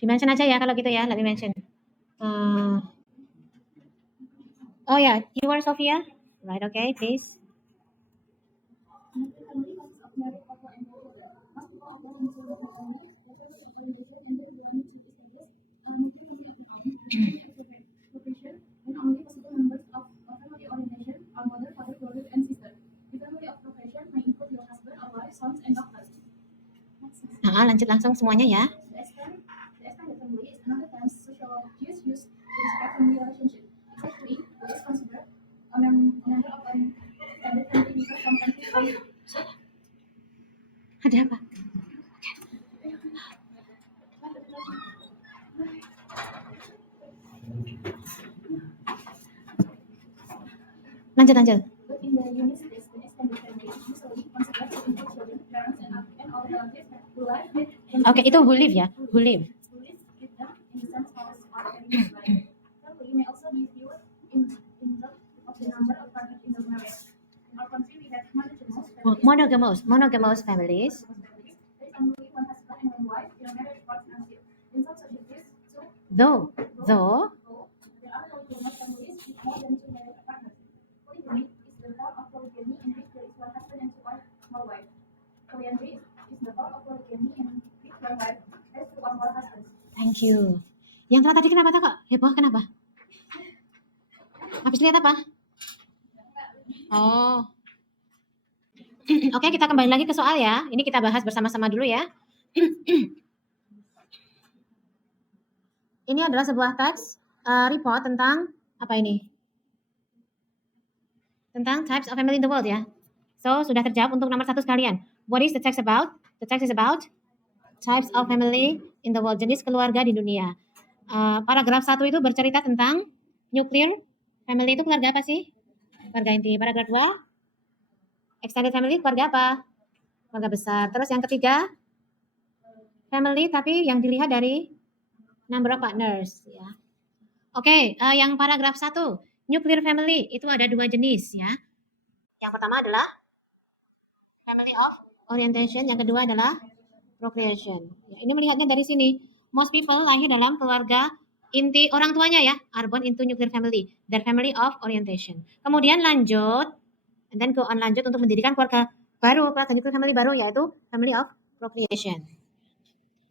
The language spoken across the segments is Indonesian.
Dimension aja ya kalau gitu ya, let me mention. Oh yeah, you are Sophia? Right, okay, please. Lanjut langsung semuanya ya. Ada apa? Lanjut. Oke, itu who live ya, who live. Monogamous families. Though thank you. Yang tadi kenapa tuh kak? Heboh kenapa? Habis lihat apa? Oh. Oke, kita kembali lagi ke soal ya. Ini kita bahas bersama-sama dulu ya. Ini adalah sebuah teks report tentang apa ini? Tentang types of family in the world ya. So, sudah terjawab untuk nomor 1 sekalian. What is the text about? The text is about types of family in the world, jenis keluarga di dunia. Paragraf 1 itu bercerita tentang nuclear family itu keluarga apa sih? Keluarga inti. Paragraf 2, extended family keluarga apa? Keluarga besar. Terus yang ketiga, family tapi yang dilihat dari number of partners ya. Oke, yang paragraf 1, nuclear family itu ada 2 jenis ya. Yang pertama adalah family of orientation, yang kedua adalah procreation. Ya, ini melihatnya dari sini. Most people lahir dalam keluarga inti orang tuanya ya, are born into nuclear family, their family of orientation. Kemudian lanjut, and then go on lanjut untuk mendirikan keluarga baru, keluarga nuclear family baru yaitu family of procreation.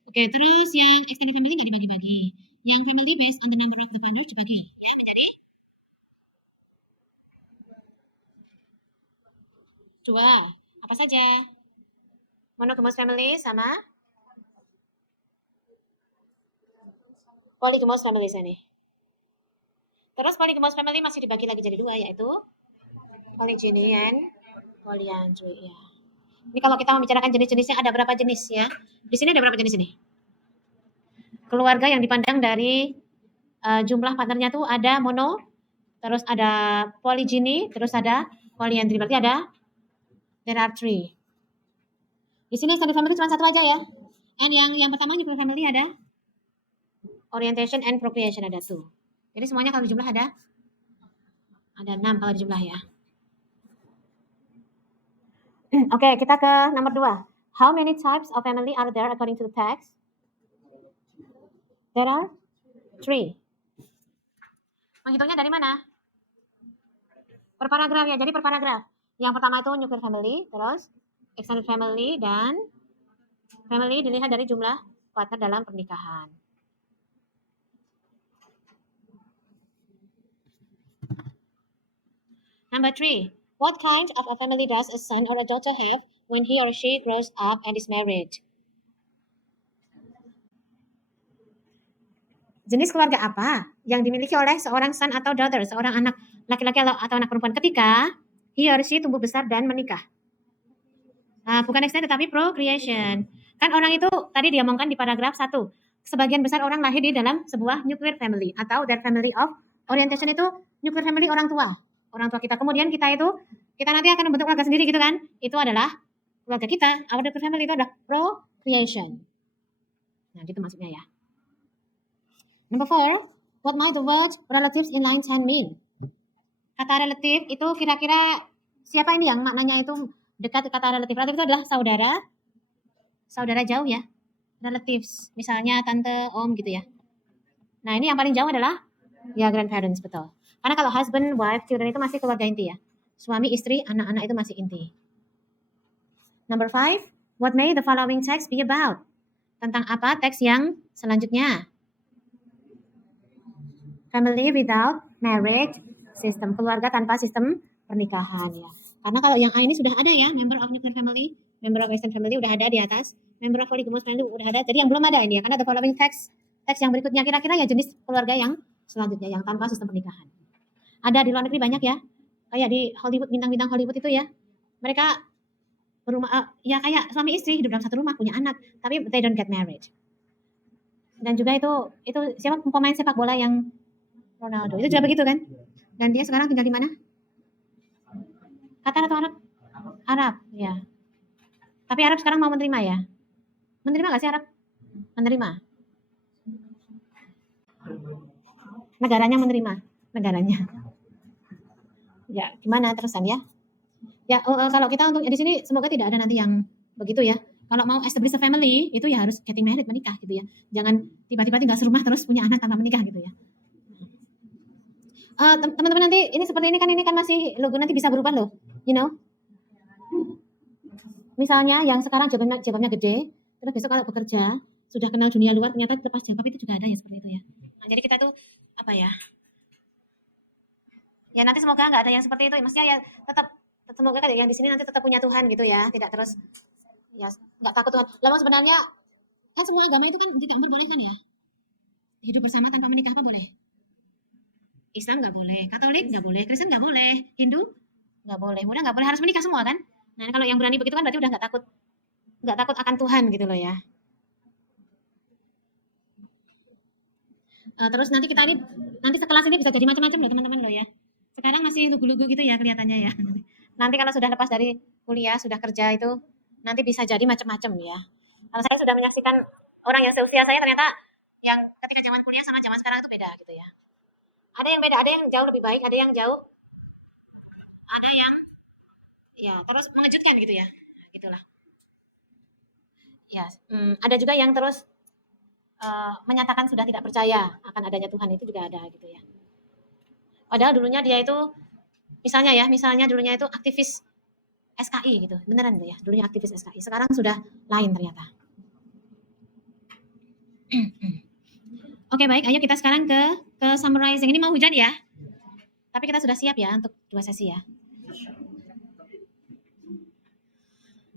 Oke, terus yang extended family nggak dibagi-bagi. Yang family based on the number of the partners dibagi. Ya, menjadi 2. Apa saja? Monogamous family sama polygamous family ini. Terus polygamous family masih dibagi lagi jadi 2 yaitu polygyny and polyandry ya. Ini kalau kita membicarakan jenis-jenisnya ada berapa jenis ya? Di sini ada berapa jenis ini? Keluarga yang dipandang dari jumlah partnernya tuh ada mono, terus ada polygyny, terus ada polyandry. Berarti ada there are 3. Di sini extended family cuma 1 aja ya. And yang pertama nuclear family ada orientation and procreation ada 2. Jadi semuanya kalau dijumlah ada 6 kalau dijumlah ya. Oke, kita ke nomor 2. How many types of family are there according to the text? There are 3. Menghitungnya dari mana? Per paragraf ya, jadi per paragraf. Yang pertama itu nuclear family, terus extended family, dan family dilihat dari jumlah partner dalam pernikahan. Number 3. What kind of a family does a son or a daughter have when he or she grows up and is married? Jenis keluarga apa yang dimiliki oleh seorang son atau daughter, seorang anak laki-laki atau anak perempuan ketika he or she tumbuh besar dan menikah? Bukan extended tapi procreation. Kan orang itu tadi diomongkan di paragraf 1. Sebagian besar orang lahir di dalam sebuah nuclear family atau their family of orientation itu nuclear family orang tua kita. Kemudian kita nanti akan membentuk keluarga sendiri gitu kan? Itu adalah keluarga kita. Our nuclear family itu adalah procreation. Nah, gitu maksudnya ya. Number 4, what might the word relatives in line 10 mean? Kata relative itu kira-kira siapa ini yang maknanya itu dekat kata relatif? Relatif itu adalah saudara jauh ya. relatives, misalnya tante, om gitu ya. Nah, ini yang paling jauh adalah ya grandparents, betul. Karena kalau husband, wife, children itu masih keluarga inti ya. Suami, istri, anak-anak itu masih inti. Number 5, what may the following text be about? Tentang apa teks yang selanjutnya? Family without marriage system, keluarga tanpa sistem pernikahan ya. Karena kalau yang A ini sudah ada ya, member of nuclear family, member of extended family udah ada di atas, member of polygamous family udah ada. Jadi yang belum ada ini ya, karena the following teks yang berikutnya kira-kira ya jenis keluarga yang selanjutnya yang tanpa sistem pernikahan. Ada di luar negeri banyak ya, kayak di Hollywood, bintang-bintang Hollywood itu ya, mereka berumah ya kayak suami istri hidup dalam satu rumah punya anak, tapi they don't get married. Dan juga itu siapa pemain sepak bola yang Ronaldo itu juga begitu kan? Dan dia sekarang tinggal di mana? Qatar atau Arab? Arab, ya. Tapi Arab sekarang mau menerima ya? Menerima nggak sih Arab? Menerima. Negaranya menerima, negaranya. Ya, gimana terusan ya? Ya, kalau kita untuk di sini semoga tidak ada nanti yang begitu ya. Kalau mau establish a family itu ya harus getting married, menikah gitu ya. Jangan tiba-tiba tinggal serumah terus punya anak tanpa menikah gitu ya. Teman-teman nanti ini seperti ini kan masih logo nanti bisa berubah loh, you know. Misalnya yang sekarang jilbabnya gede, terus besok kalau bekerja sudah kenal dunia luar ternyata lepas jilbab itu juga ada ya seperti itu ya. Nah, jadi kita tuh apa ya? Ya nanti semoga nggak ada yang seperti itu. Maksudnya ya tetap semoga kan yang di sini nanti tetap punya Tuhan gitu ya, tidak terus ya nggak takut Tuhan. Lalu sebenarnya kan semua agama itu kan tidak memperbolehkan ya. Hidup bersama tanpa menikah apa boleh? Islam nggak boleh, Katolik nggak boleh, Kristen nggak boleh, Hindu nggak boleh, Buddha nggak boleh, harus menikah semua kan? Nah kalau yang berani begitu kan berarti udah nggak takut akan Tuhan gitu loh ya. Terus nanti kita ini nanti sekelas ini bisa jadi macam-macam loh teman-teman loh ya. Sekarang masih lugu-lugu gitu ya kelihatannya ya. Nanti kalau sudah lepas dari kuliah, sudah kerja itu nanti bisa jadi macam-macam ya. Kalau saya sudah menyaksikan orang yang seusia saya ternyata yang ketika zaman kuliah sama zaman sekarang itu beda gitu ya. Ada yang beda, ada yang jauh lebih baik, ada yang jauh, ada yang ya terus mengejutkan gitu ya. Gitulah. Ya, ada juga yang terus menyatakan sudah tidak percaya akan adanya Tuhan itu juga ada gitu ya. Padahal dulunya dia itu misalnya dulunya itu aktivis SKI gitu, beneran tuh ya, dulunya aktivis SKI. Sekarang sudah lain ternyata. Oke baik, ayo kita sekarang ke summarizing. Ini mau hujan ya, tapi kita sudah siap ya untuk 2 sesi ya.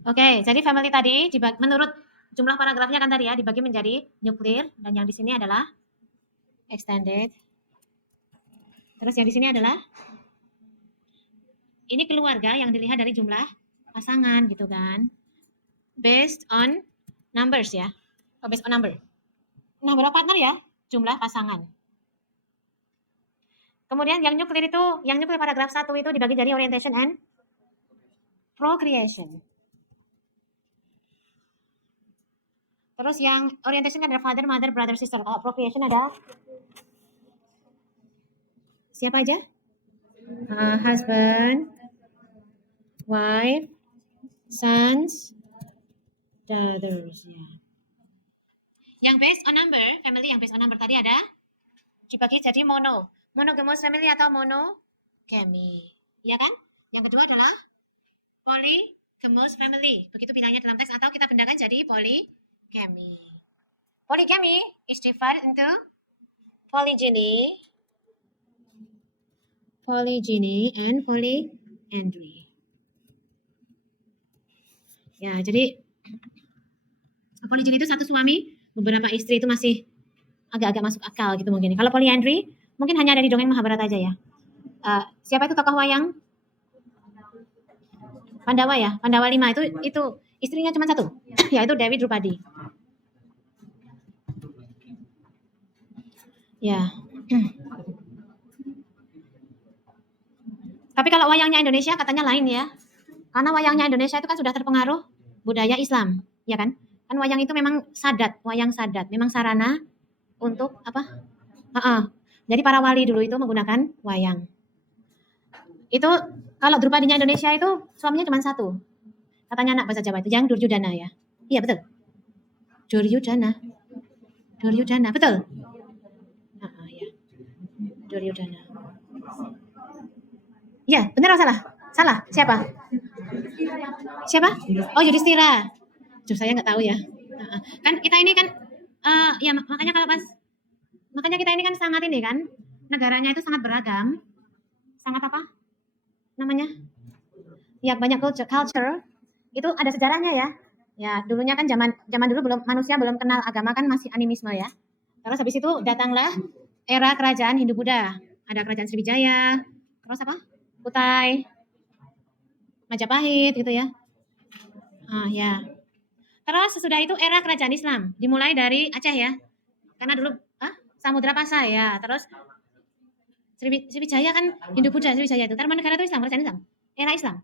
Oke, jadi family tadi menurut jumlah paragrafnya kan tadi ya dibagi menjadi nuklir dan yang di sini adalah extended. Terus yang di sini adalah ini keluarga yang dilihat dari jumlah pasangan gitu kan. Based on numbers ya. Based on number. Number of partner ya, jumlah pasangan. Kemudian yang nuklir paragraf 1 itu dibagi jadi orientation and procreation. Terus yang orientation ada father, mother, brother, sister. Kalau procreation ada siapa aja? Husband, wife, sons, daughters. Ya. Yang based on number, family yang based on number tadi ada dibagi jadi monogamous family atau monogamy. Iya kan? Yang kedua adalah polygamous family. Begitu bilangnya dalam teks atau kita bedakan jadi polygamy. Polygamy is divided into polygyny and polyandry. Ya, jadi polygyny itu satu suami, beberapa istri itu masih agak-agak masuk akal gitu mungkin. Kalau polyandry mungkin hanya ada di dongeng Mahabharata aja ya. Siapa itu tokoh wayang? Pandawa ya, Pandawa 5 itu istrinya cuma satu, yaitu Dewi Drupadi. Ya. Tapi kalau wayangnya Indonesia katanya lain ya. Karena wayangnya Indonesia itu kan sudah terpengaruh budaya Islam, ya kan? Kan wayang itu memang wayang sadat, memang sarana untuk apa? Jadi para wali dulu itu menggunakan wayang. Itu kalau Drupadinya Indonesia itu suaminya cuma satu. Katanya anak bahasa Jawa itu, yang Durjudana ya. Iya betul. Duryodhana. Duryodhana, betul? Ya, Duryodhana. Ya, benar atau salah? Salah. Siapa? Siapa? Oh, Yudhistira. Duh, saya nggak tahu ya. Kan kita ini kan, ya makanya kalau pas, makanya kita ini kan sangat ini kan, negaranya itu sangat beragam, sangat apa namanya? Ya banyak culture, itu ada sejarahnya ya. Ya dulunya kan zaman zaman dulu belum manusia belum kenal agama kan masih animisme ya. Terus habis itu datanglah era kerajaan Hindu Buddha. Ada kerajaan Sriwijaya, terus apa? Kutai, Majapahit gitu ya. Ya. Terus sesudah itu era kerajaan Islam, dimulai dari Aceh ya. Karena dulu Samudra Pasai ya. Terus Sriwijaya kan Hindu Buddha Sriwijaya itu. Tarumanegara itu Islam, kerajaan Islam. Era Islam.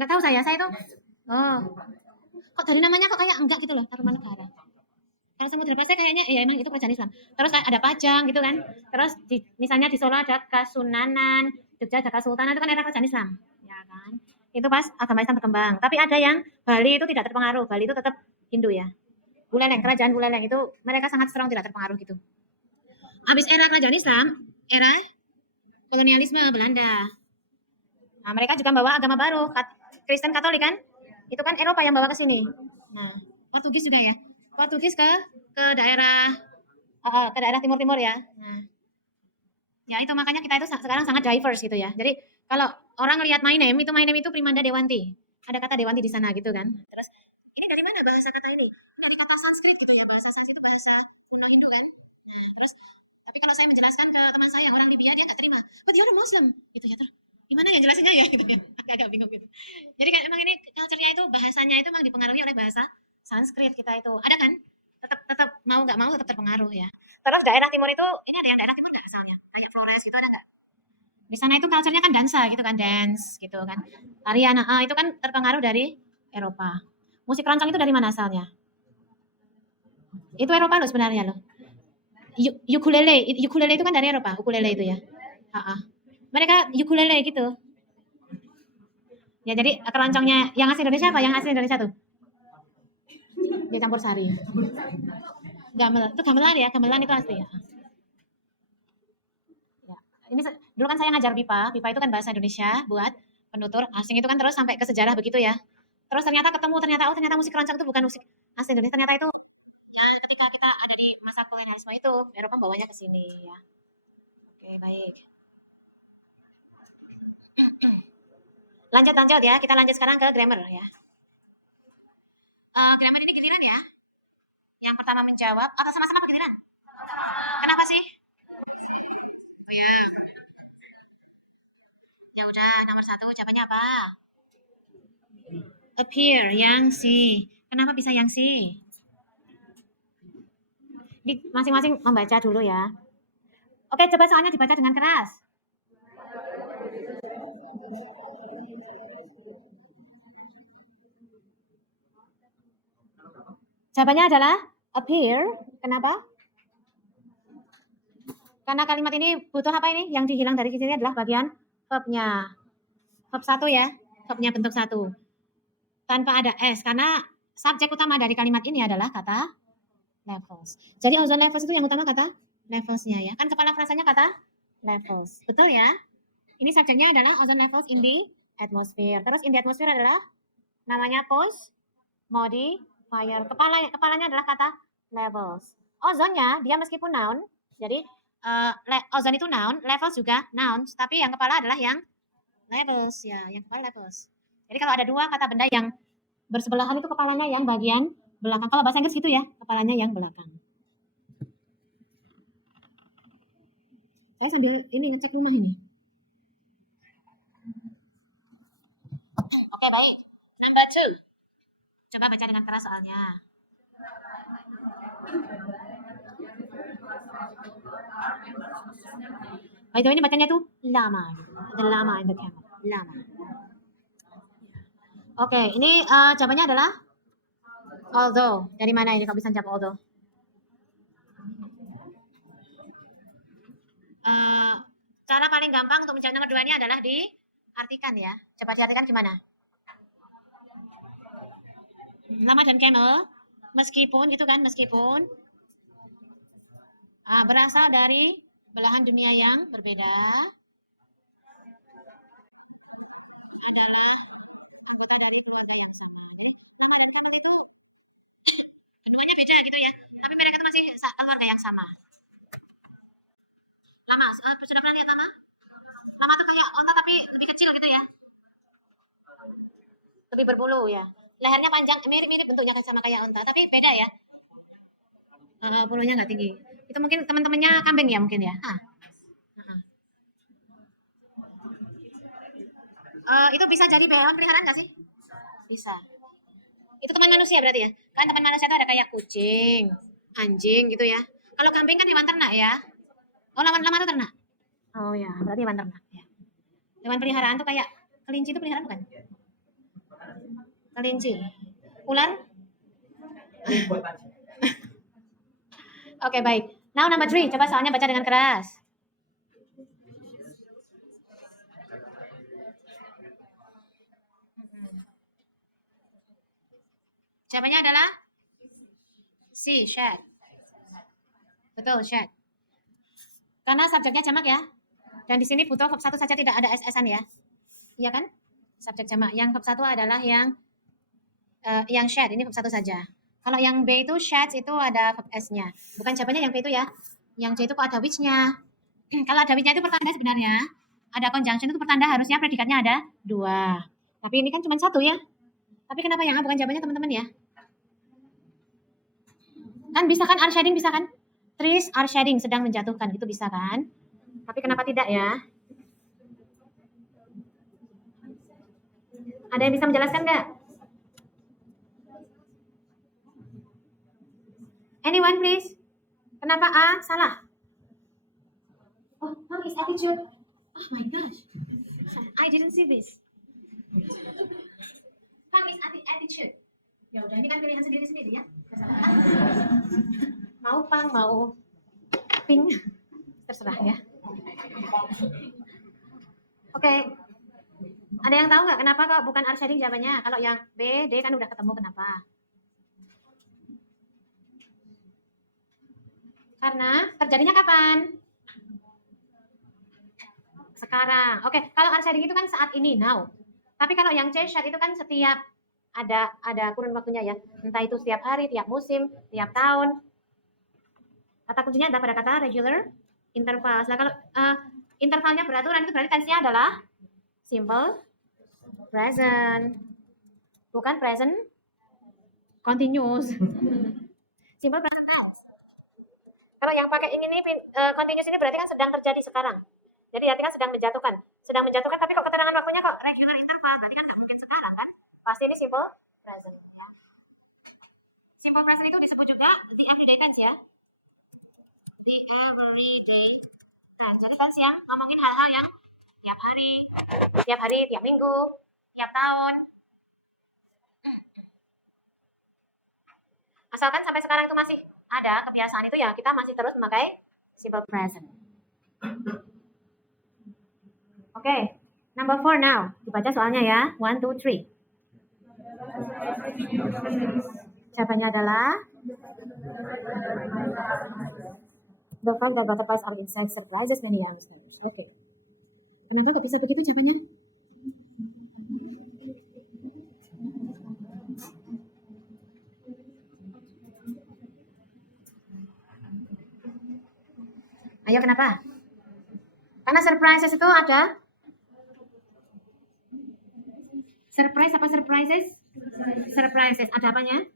Nggak tahu saya itu. Oh, kok dari namanya kok kayak enggak gitu loh, Tarumanegara. Kalau Samudra Pasai kayaknya ya emang itu kerajaan Islam. Terus kayak ada Pajang gitu kan. Terus misalnya di Solo ada Kasunanan, Jogja ada Kasultanan itu kan era kerajaan Islam, ya kan. Itu pas agama Islam berkembang. Tapi ada yang Bali itu tidak terpengaruh. Bali itu tetap Hindu ya. Buleleng, kerajaan Buleleng itu mereka sangat strong tidak terpengaruh gitu. Habis era kerajaan Islam, era kolonialisme Belanda. Nah, mereka juga bawa agama baru, Kristen Katolik kan? Itu kan Eropa yang bawa ke sini. Nah, Portugis juga ya. Portugis ke daerah timur-timur ya. Nah, ya itu makanya kita itu sekarang sangat diverse gitu ya. Jadi kalau orang lihat my name itu Primanda Dewanti. Ada kata Dewanti di sana gitu kan. Terus ini dari mana bahasa kata ini? Dari kata Sanskrit gitu ya. Bahasa Sanskrit itu bahasa kuno Hindu kan. Nah, terus tapi kalau saya menjelaskan ke teman saya yang orang Libya dia nggak terima. But you're a Muslim gitu ya. Terus gimana ya jelasinnya ya gitu ya. Agak bingung gitu. Jadi kan emang ini culture-nya itu bahasanya itu memang dipengaruhi oleh bahasa Sanskrit kita itu. Ada kan? Tetap mau nggak mau tetap terpengaruh ya. Terus daerah timur itu ini ada yang daerah timur nggak misalnya? Kayak Flores gitu ada nggak? Di sana itu culture-nya kan dansa gitu kan, dance gitu kan. Tarian itu kan terpengaruh dari Eropa. Musik keroncong itu dari mana asalnya? Itu Eropa loh sebenarnya loh. Ukulele itu kan dari Eropa, ukulele itu ya. Mereka ukulele gitu. Ya jadi keroncongnya yang asli Indonesia apa? Yang asli Indonesia tuh? Dia campur sari. Gamelan, itu gamelan ya, gamelan itu asli ya. Ini dulu kan saya ngajar BIPA, BIPA itu kan bahasa Indonesia buat penutur asing itu kan terus sampai ke sejarah begitu ya. Terus ternyata ternyata musik keroncong itu bukan musik asli Indonesia, ternyata itu ya ketika kita ada di masa kolonialisme itu Eropa bawanya ke sini ya. Oke, baik. Lanjut ya, kita lanjut sekarang ke grammar ya. Grammar ini giliran ya. Yang pertama menjawab atau sama-sama giliran? Kenapa sih? Oh, ya. Ya udah, nomor 1 jawabannya apa? Appear, yang si. Kenapa bisa yang si? Di masing-masing membaca dulu ya. Oke, coba soalnya dibaca dengan keras. Jawabannya adalah appear. Kenapa? Karena kalimat ini butuh apa ini? Yang dihilang dari sini adalah bagian verb-nya. Verb 1 ya. Verb-nya bentuk 1. Tanpa ada S. Karena subjek utama dari kalimat ini adalah kata levels. Jadi ozone levels itu yang utama kata levels-nya ya. Kan kepala frasanya kata levels. Betul ya? Ini subjeknya adalah ozone levels in the atmosphere. Terus in the atmosphere adalah namanya post modifier. Kepalanya adalah kata levels. Ozonnya dia meskipun noun, jadi ozon itu noun, levels juga noun, tapi yang kepala adalah yang levels ya, yang kepala levels. Jadi kalau ada dua kata benda yang bersebelahan itu kepalanya yang bagian belakang. Kalau bahasa Inggris gitu ya, kepalanya yang belakang. Saya sambil ini ngecek rumah ini. Oke, baik. Number 2. Coba baca dengan keras soalnya. By the way, ini bacanya tuh lama. The lama in the camel. Lama. Oke, ini jawabannya adalah although. Dari mana ini kok bisa jawab although? Cara paling gampang untuk menjawab nomor 2 ini adalah diartikan ya. Coba diartikan gimana? Lama dan camel Meskipun itu kan meskipun berasal dari belahan dunia yang berbeda. Keduanya beda gitu ya. Tapi mereka itu masih keluarga yang sama. Lama, sudah pernah lihat lama? Lama tuh kayak otak tapi lebih kecil gitu ya. Lebih berbulu ya. Lehernya panjang, mirip-mirip bentuknya sama kayak unta, tapi beda ya. Bulunya nggak tinggi. Itu mungkin teman-temannya kambing ya mungkin ya. Itu bisa jadi hewan peliharaan nggak sih? Bisa. Itu teman manusia berarti ya? Kan teman manusia itu ada kayak kucing, anjing gitu ya. Kalau kambing kan hewan ternak ya. Oh, lama-lama itu ternak. Oh ya, berarti hewan ternak ya. Hewan peliharaan tuh kayak kelinci itu peliharaan bukan? Kelinci. Ular? Oke, baik. Now number 3, coba soalnya baca dengan keras. Jawabannya adalah C, shed. Betul, shed. Karena subjeknya jamak ya. Dan di sini butuh verb satu saja, tidak ada SS-an ya. Iya kan? Subjek jamak. Yang verb satu adalah yang shed, ini verb satu saja. Kalau yang B itu sheds itu ada verb S-nya. Bukan jawabannya yang B itu ya. Yang C itu kok ada which-nya. Kalau ada which-nya itu pertanda sebenarnya. Ada conjunction itu pertanda harusnya predikatnya ada 2. Tapi ini kan cuma 1 ya. Tapi kenapa yang A bukan jawabannya teman-teman ya? Kan bisa kan are shedding, bisa kan? Trees are shedding, sedang menjatuhkan, itu bisa kan? Tapi kenapa tidak ya? Ada yang bisa menjelaskan nggak? Anyone please? Kenapa A salah? Oh, how is attitude? Oh my gosh. I didn't see this. How is attitude? Ya udah, ini kan pilihan sendiri-sendiri ya. Mau pang, mau pink, terserah ya. Oke. Ada yang tahu nggak kenapa kok bukan are shedding jawabannya? Kalau yang B, D kan udah ketemu kenapa? Karena terjadinya kapan? Sekarang. Oke, kalau are shedding itu kan saat ini, now. Tapi kalau yang C shed itu kan setiap ada kurun waktunya ya. Entah itu setiap hari, tiap musim, tiap tahun. Kata kuncinya ada pada kata regular interval. Nah, kalau intervalnya beraturan itu berarti tense-nya adalah simple present. Bukan present continuous. Simple present. Kalau yang pakai ini continuous ini berarti kan sedang terjadi sekarang. Jadi artinya kan sedang menjatuhkan. Sedang menjatuhkan tapi kok keterangan waktunya kok regular interval. Berarti kan nggak mungkin sekarang kan. Pasti ini simple present. Ya. Simple present itu disebut juga the everyday tense ya. The everyday. Nah, jadi tense yang ngomongin hal-hal yang tiap hari, tiap minggu, tiap tahun. Asalkan sampai sekarang itu masih ada kebiasaan itu ya, kita masih terus memakai simple present. Oke, number 4 now. Dibaca soalnya ya. 1, 2, 3. Jawabannya adalah the fact that butterflies are insects surprises many youngsters. Oke. Kenapa kok bisa begitu jawabannya? Ayo kenapa? Karena surprises itu ada surprise apa surprises? Surprises. Ada apanya?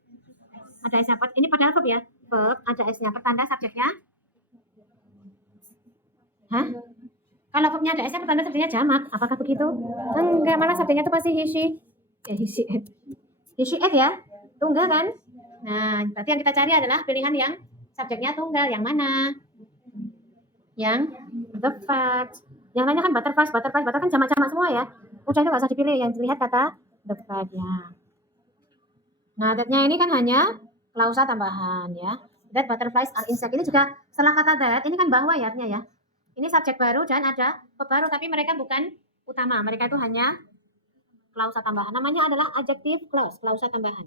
Ada S-nya. Ini padahal verb ya. Verb, ada S-nya. Pertanda subjeknya. Hah? Kalau verbnya ada S-nya, pertanda subjeknya jamak. Apakah begitu? Enggak, malah subjeknya itu pasti he, she. He, she, it ya. Tunggal kan? Nah, berarti yang kita cari adalah pilihan yang subjeknya tunggal. Yang mana? Yang the fact. Yang lainnya kan butterflies kan jamak-jamak semua ya. Udah itu nggak usah dipilih. Yang dilihat kata the fact ya. Nah, that-nya ini kan hanya klausa tambahan ya. That butterflies are insect. Ini juga setelah kata that, ini kan bahwa ya artinya ya. Ini subjek baru dan ada verb baru, tapi mereka bukan utama. Mereka itu hanya klausa tambahan. Namanya adalah adjective clause, klausa tambahan.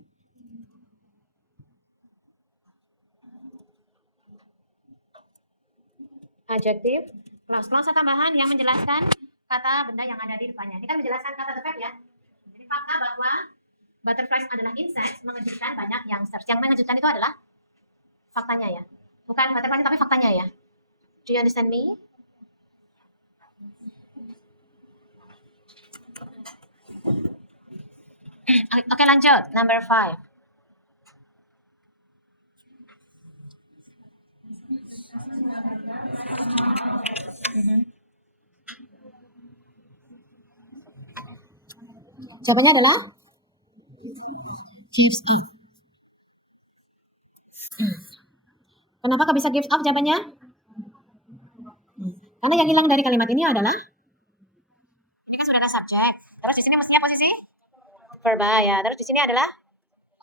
Adjective. Clause tambahan yang menjelaskan kata benda yang ada di depannya. Ini kan menjelaskan kata the fact ya. Jadi fakta bahwa butterflies adalah insects mengejutkan banyak youngsters. Yang mengejutkan itu adalah faktanya ya. Bukan butterflies tapi faktanya ya. Do you understand me? Oke, lanjut. Number 5. Jawabannya adalah gives up. Kenapa kok bisa gives up jawabannya? Karena yang hilang dari kalimat ini adalah ini kan sudah ada subjek. Terus di sini mestinya posisi verba ya. Terus di sini adalah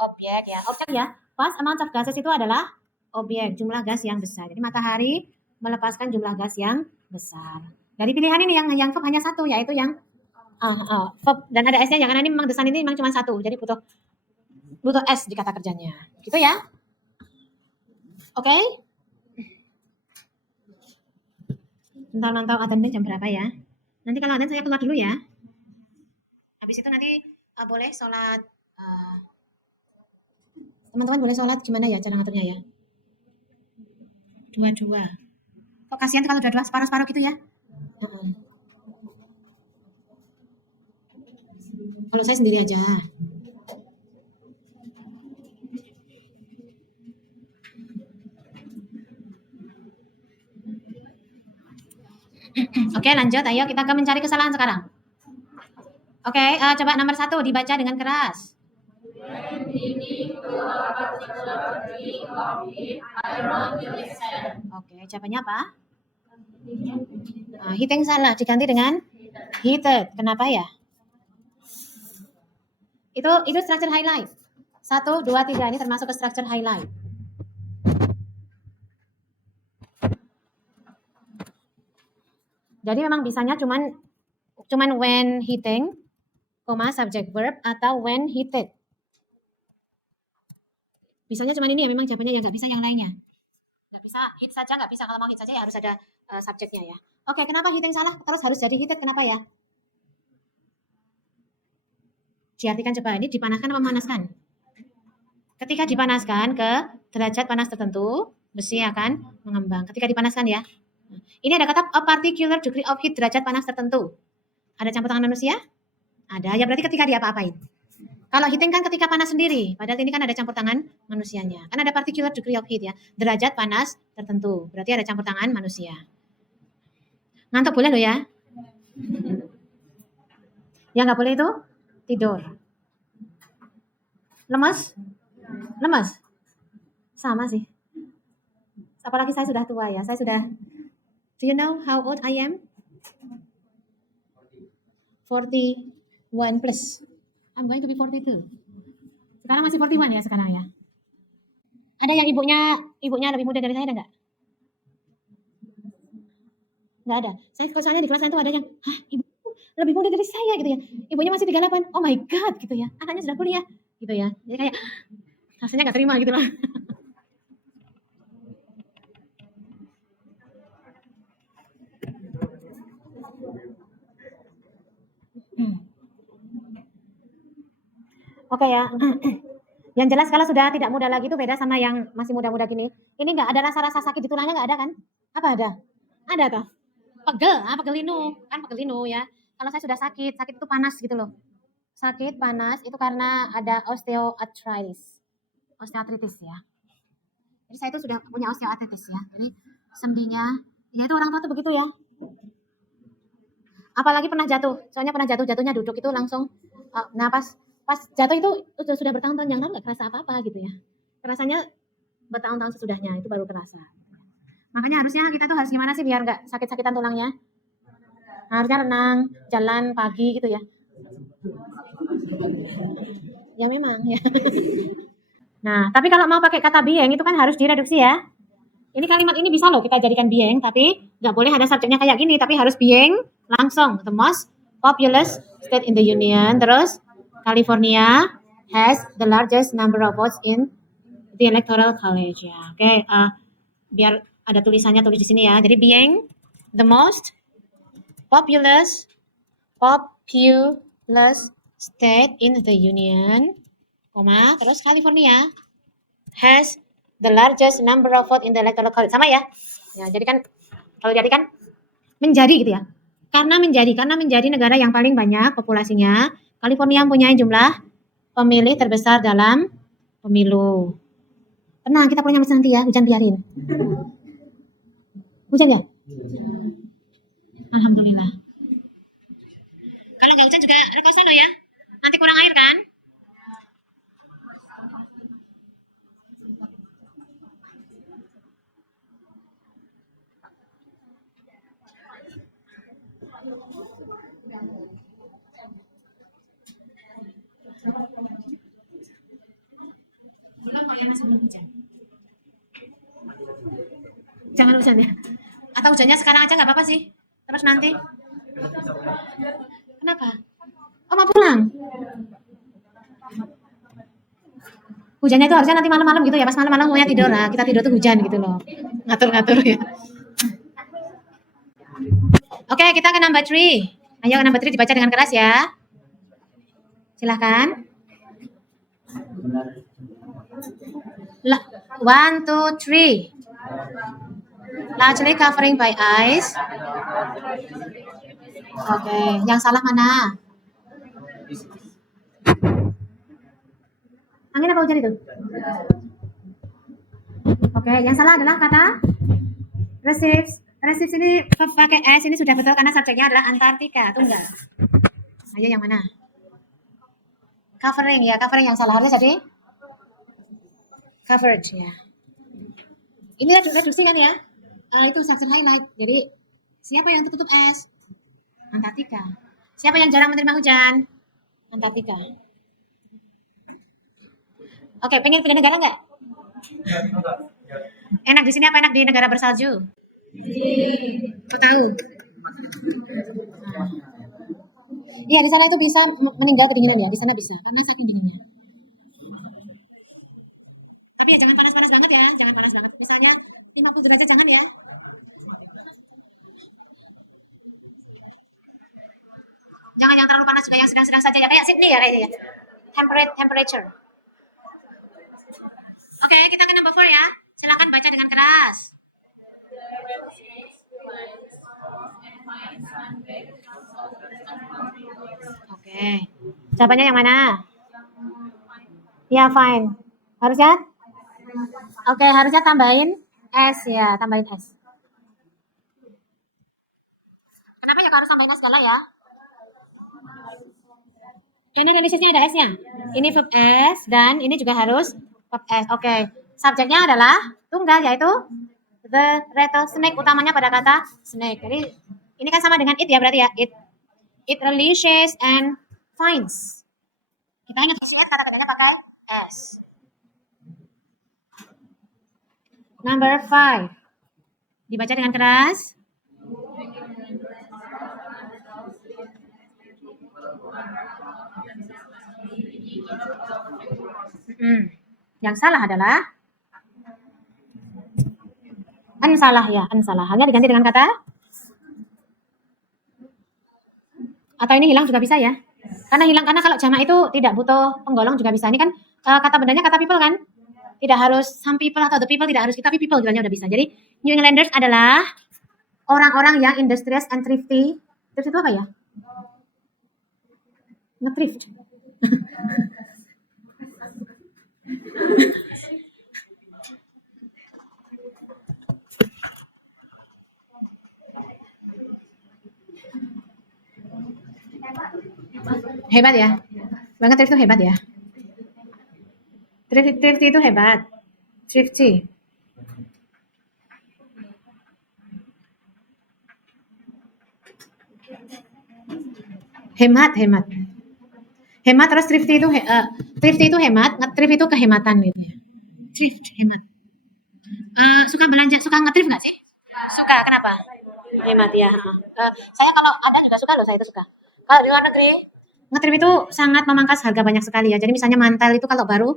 objek ya. Objek ya. Vast amount of gases itu adalah objek, jumlah gas yang besar. Jadi matahari melepaskan jumlah gas yang besar. Dari pilihan ini yang verb hanya satu, yaitu yang verb dan ada S-nya ya, karena ini memang desain ini memang cuma satu. Jadi butuh S di kata kerjanya. Gitu ya. Oke? Okay? Mantau attendance jam berapa ya? Nanti kalau ada saya keluar dulu ya. Habis itu nanti boleh sholat. Teman-teman boleh sholat gimana ya cara ngaturnya ya? Dua-dua. Kok kasihan tuh kalau dua-dua separuh-separuh gitu ya? Kalau saya sendiri aja. Oke, lanjut. Ayo kita akan mencari kesalahan sekarang. Oke, coba nomor 1 dibaca dengan keras. Oke, jawabannya apa? Hitting salah, diganti dengan heated. Kenapa ya? Itu structure highlight. 1, 2, 3 ini termasuk ke structure highlight. Jadi memang bisanya cuman when hitting, subject verb atau when heated. Bisanya cuma ini ya, memang jawabannya ya, nggak bisa yang lainnya. Nggak bisa hit saja, nggak bisa. Kalau mau hit saja ya harus ada subjeknya ya. Oke, kenapa hitting salah? Terus harus jadi heated, kenapa ya? Diartikan coba, ini dipanaskan atau memanaskan? Ketika dipanaskan ke derajat panas tertentu, besi akan mengembang. Ketika dipanaskan ya. Ini ada kata a particular degree of heat, derajat panas tertentu. Ada campur tangan manusia? Ada. Ya berarti ketika dia apa-apain. Kalau heating kan ketika panas sendiri. Padahal ini kan ada campur tangan manusianya. Kan ada particular degree of heat ya. Derajat panas tertentu. Berarti ada campur tangan manusia. Ngantuk boleh loh ya. Ya nggak boleh itu tidur. Lemas? Lemas? Sama sih. Apalagi saya sudah tua ya. Saya sudah. Do you know how old I am? 41 plus. I'm going to be 42. Sekarang masih 41 ya sekarang ya. Ada yang ibunya lebih muda dari saya, ada nggak? Nggak ada. Saya soalnya di kelas saya itu ada yang, ibu lebih muda dari saya gitu ya. Ibunya masih 38. Oh my god gitu ya. Anaknya sudah kuliah gitu ya. Jadi kayak rasanya nggak terima gitu loh. Oke ya. Yang jelas kalau sudah tidak muda lagi itu beda sama yang masih muda-muda gini. Ini nggak ada rasa-rasa sakit di tulangnya, nggak ada kan? Apa ada? Ada toh? Pegel linu ya. Kalau saya sudah sakit itu panas gitu loh. Sakit, panas itu karena ada osteoarthritis ya. Jadi saya itu sudah punya osteoarthritis ya. Jadi sendinya, ya itu orang tua tuh begitu ya. Apalagi pernah jatuh, soalnya pernah jatuhnya duduk itu langsung, nah pas jatuh itu sudah bertahun-tahun yang lalu nggak kerasa apa-apa gitu ya. Rasanya bertahun-tahun sesudahnya itu baru kerasa. Makanya harusnya kita tuh harus gimana sih biar nggak sakit-sakitan tulangnya? Harusnya renang, jalan pagi gitu ya. Ya memang ya. Nah, tapi kalau mau pakai kata being itu kan harus direduksi ya. Ini kalimat ini bisa loh kita jadikan being, tapi nggak boleh ada subjeknya kayak gini, tapi harus being langsung. The most populous state in the Union. Terus California has the largest number of votes in the electoral college ya. Oke, biar Ada tulisannya tulis di sini ya. Jadi being the most populous state in the Union, terus California has the largest number of vote in the electoral college. Sama ya? Ya, jadi kan kalau jadi kan menjadi gitu ya. Karena menjadi negara yang paling banyak populasinya, California mempunyai jumlah pemilih terbesar dalam pemilu. Tenang, kita punya nanti ya, hujan biarin. Hujan ya? Alhamdulillah. Kalau nggak hujan juga rekoso lo ya. Nanti kurang air kan? Jangan hujan ya. Atau hujannya sekarang aja nggak apa-apa sih. Terus nanti. Kenapa? Oh mau pulang? Hujannya itu harusnya nanti malam-malam gitu ya. Pas malam-malam maunya tidur lah. Kita tidur tuh hujan gitu loh. Ngatur-ngatur ya. Oke, kita ke number 3. Ayo number 3 dibaca dengan keras ya. Silahkan. 1, 2, 3. Largely covering by ice. Oke, yang salah mana? Angin apa hujan itu? Oke, yang salah adalah kata receives. Receives ini pakai S ini sudah betul karena subjeknya adalah Antartika, tunggal. Ayo yang mana? Covering ya, covering yang salah harusnya jadi covered ya. Ini reduksi kan ya? Itu subjek highlight. Jadi siapa yang tertutup S? Antartika. Siapa yang jarang menerima hujan? Antartika. Oke, pengen pindah negara nggak? Enak di sini apa enak di negara bersalju? Kau tahu? Iya, di sana itu bisa meninggal kedinginan ya. Di sana bisa, karena saking dinginnya. Tapi ya jangan panas-panas banget ya, jangan panas banget. Misalnya 50 derajat jangan ya. Jangan yang terlalu panas juga, yang sedang-sedang saja ya. Kayak Sydney ya kayaknya. Temperature. Oke, kita ke number 4 ya. Silakan baca dengan keras. Oke. Jawabannya yang mana? Ya, fine. Harusnya? Oke, harusnya tambahin S ya, tambahin S. Kenapa ya harus tambahin S segala ya? Ini rilisnya ada S-nya. Ini verb S dan ini juga harus verb S. Oke. Subjeknya adalah tunggal yaitu the rattlesnake, utamanya pada kata snake. Jadi ini kan sama dengan it ya berarti ya. It releases and finds. Kita ingat kata-katanya pakai S. Number 5. Dibaca dengan keras. Yang salah adalah salah ya, salah. Hanya diganti dengan kata atau ini hilang juga bisa ya. Karena kalau jamak itu tidak butuh penggolong juga bisa. Ini kan kata bendanya kata people kan? Tidak harus some people atau the people, tidak harus, tapi people juga udah bisa. Jadi New Englanders adalah orang-orang yang industrious and thrifty. Thrift itu apa ya? Nge-thrift. Hebat ya. Banget thrift itu hebat ya. Thrifty itu hebat. Thrifty. Hemat. Hemat terus thrifty itu hemat, nge-thrift itu kehematan gitu. Thrift, hemat. Suka belanja, suka nge-thrift nggak sih? Suka, kenapa? Hemat ya. Saya kalau ada juga suka loh, saya itu suka. Kalau di luar negeri, nge-thrift itu sangat memangkas harga banyak sekali ya. Jadi misalnya mantel itu kalau baru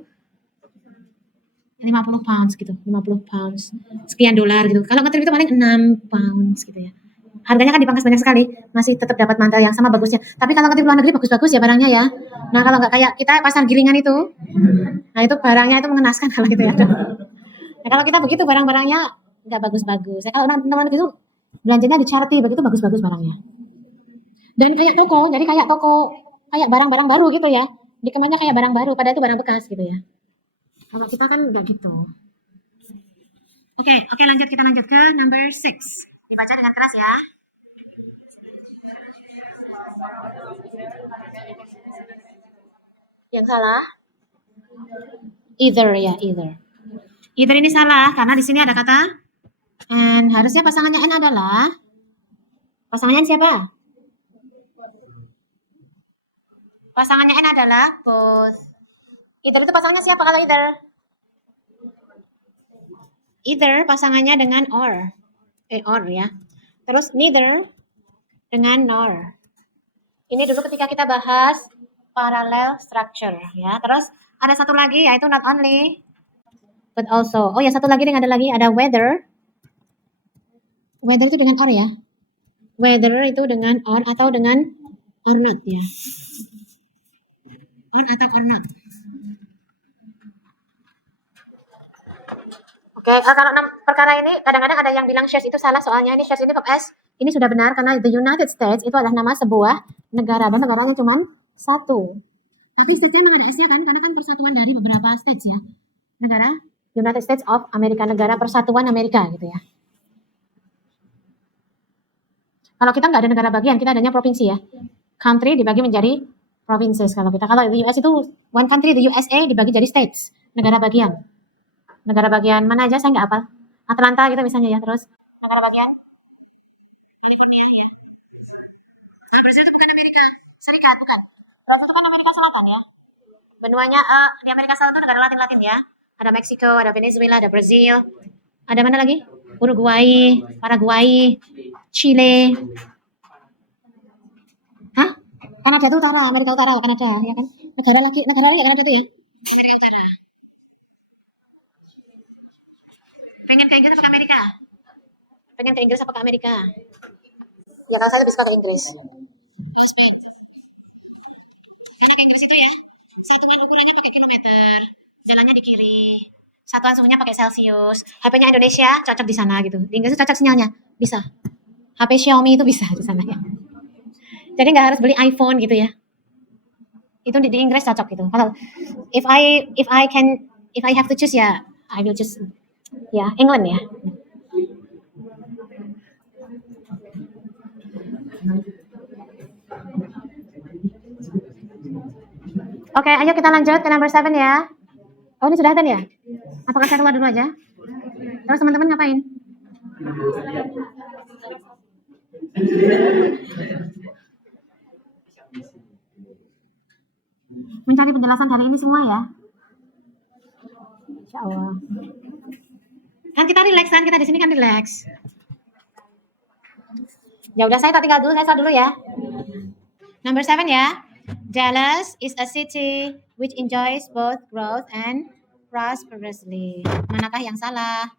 50 pounds gitu, 50 pounds. Sekian dolar gitu. Kalau ngetrip itu paling 6 pounds gitu ya. Harganya kan dipangkas banyak sekali, masih tetap dapat mantel yang sama bagusnya. Tapi kalau ngetrip luar negeri bagus-bagus ya barangnya ya. Nah, kalau nggak kayak kita pasar gilingan itu, nah itu barangnya itu mengenaskan kalau gitu ya. Nah, kalau kita begitu barang-barangnya nggak bagus-bagus. Ya, kalau teman-teman itu belanjanya di charity begitu bagus-bagus barangnya. Dan kayak toko, jadi kayak toko, kayak barang-barang baru gitu ya. Dikemennya kayak barang baru, padahal itu barang bekas gitu ya. Kalau kita kan nggak gitu. Oke, lanjut kita lanjut ke number 6. Dibaca dengan keras ya. Yang salah? Either ya, either. Either ini salah karena di sini ada kata and. Harusnya pasangannya N adalah pasangannya N siapa? Pasangannya N adalah both. Either itu pasangannya siapa kalau either? Either pasangannya dengan or. Or ya. Terus neither dengan nor. Ini dulu ketika kita bahas parallel structure ya. Terus ada satu lagi yaitu not only but also. Oh ya, satu lagi ada lagi ada whether. Whether itu dengan or ya. Whether itu dengan or atau dengan or not ya. On atau or not. Oke, kalau perkara ini kadang-kadang ada yang bilang shares itu salah soalnya ini shares ini verb S. Ini sudah benar karena the United States itu adalah nama sebuah negara dan negaranya cuma satu. Tapi states-nya memang ada S-nya kan, karena kan persatuan dari beberapa states ya. Negara United States of America, negara persatuan Amerika gitu ya. Kalau kita nggak ada negara bagian, kita adanya provinsi ya. Country dibagi menjadi provinces kalau kita. Kalau di US itu one country, the USA dibagi jadi states, negara bagian. Negara bagian mana aja saya nggak hafal. Atlanta gitu misalnya ya, terus negara bagian bersatu bukan Amerika Serikat, bukan. Bersatu kan Amerika Selatan ya. Benuanya di Amerika Selatan negara Latin ya. Ada Meksiko, ada Venezuela, ada Brazil. Ada mana lagi? Uruguay, Paraguay, Chile. Hah? Kanada itu utara, Amerika Utara, Kanada ya kan? Negara lagi Kanada itu ya? Amerika Utara. Pengen ke Inggris apa ke Amerika? Pengen ke Inggris apa ke Amerika? Ya kan saya lebih suka ke Inggris. Karena ke Inggris itu ya, satuan ukurannya pakai kilometer, jalannya di kiri, satuan suhunya pakai Celcius, HP-nya Indonesia cocok di sana gitu. Di Inggris itu cocok sinyalnya, bisa. HP Xiaomi itu bisa di sana ya. Jadi nggak harus beli iPhone gitu ya. Itu di Inggris cocok gitu. Kalau if I have to choose ya, I will choose ya England ya. Oke, ayo kita lanjut ke number 7 ya. Oh, ini sudah ada ya? Apakah saya keluar dulu aja? Terus teman-teman ngapain? Mencari penjelasan hari ini semua ya. Insya Allah. Kan kita relax kan, kita di sini kan relax. Ya udah saya tinggal dulu, saya start dulu ya. Number 7 ya. Dallas is a city which enjoys both growth and prosperously. Manakah yang salah?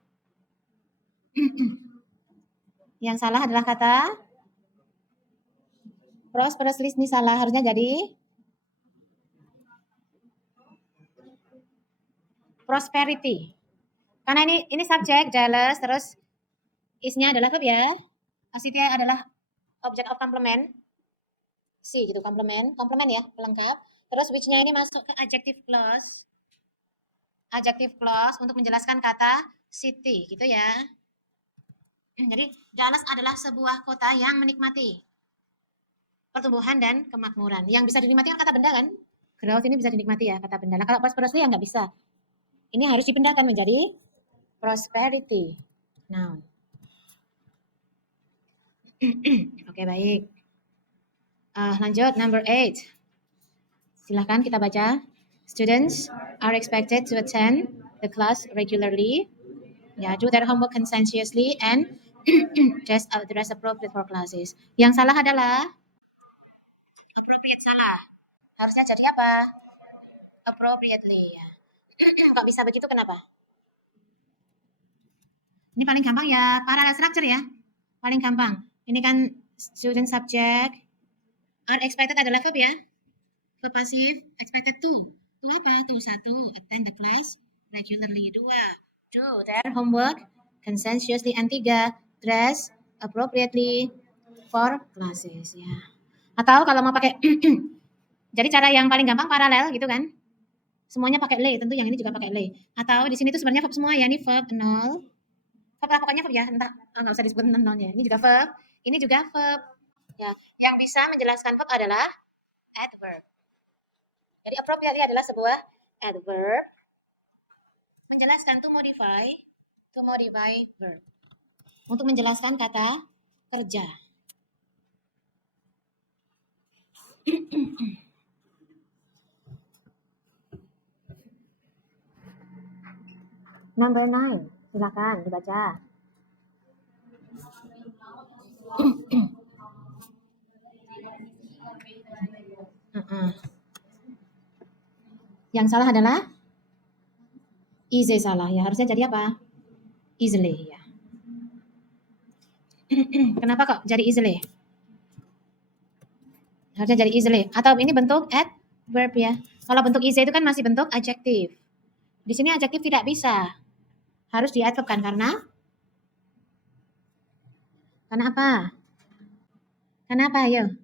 Yang salah adalah kata prosperously, ini salah, harusnya jadi prosperity. Karena ini subjek Dallas, terus is-nya adalah verb ya. City adalah object of complement. Si gitu, complement ya, pelengkap. Terus which-nya ini masuk ke adjective clause. Adjective clause untuk menjelaskan kata city gitu ya. Jadi Dallas adalah sebuah kota yang menikmati pertumbuhan dan kemakmuran. Yang bisa dinikmati kan kata benda kan? Growth ini bisa dinikmati ya kata benda. Nah kalau prosperity ya nggak bisa. Ini harus dipindahkan menjadi prosperity. Noun. Oke, baik. Lanjut number 8. Silahkan kita baca. Students are expected to attend the class regularly. Ya, do their homework conscientiously and dress appropriate for classes. Yang salah adalah appropriate, salah. Harusnya jadi apa? Appropriately ya. Kok bisa begitu kenapa? Ini paling gampang ya, parallel structure ya. Paling gampang. Ini kan student subject. Are expected adalah verb ya. Verb pasif, expected to. To apa? To 1. Attend the class regularly. 2. Do their homework conscientiously. And 3. Dress appropriately for classes ya. Atau kalau mau pakai jadi cara yang paling gampang paralel gitu kan. Semuanya pakai lay, tentu yang ini juga pakai lay. Atau di sini tuh sebenarnya verb semua ya, ini verb nol. Verb lah pokoknya verb ya, entah nggak usah disebut nolnya. Ini juga verb, ini juga verb. Ya, yang bisa menjelaskan verb adalah adverb. Jadi appropriately adalah sebuah adverb menjelaskan to modify verb. Untuk menjelaskan kata kerja. Number 9, silakan dibaca. Yang salah adalah easy salah ya, harusnya jadi apa? Easily ya. Kenapa kok jadi easily? Harusnya jadi easily. Atau ini bentuk adverb ya. Kalau bentuk easy itu kan masih bentuk adjektif. Di sini adjektif tidak bisa. Harus di-adverbkan karena apa? Kenapa ayo?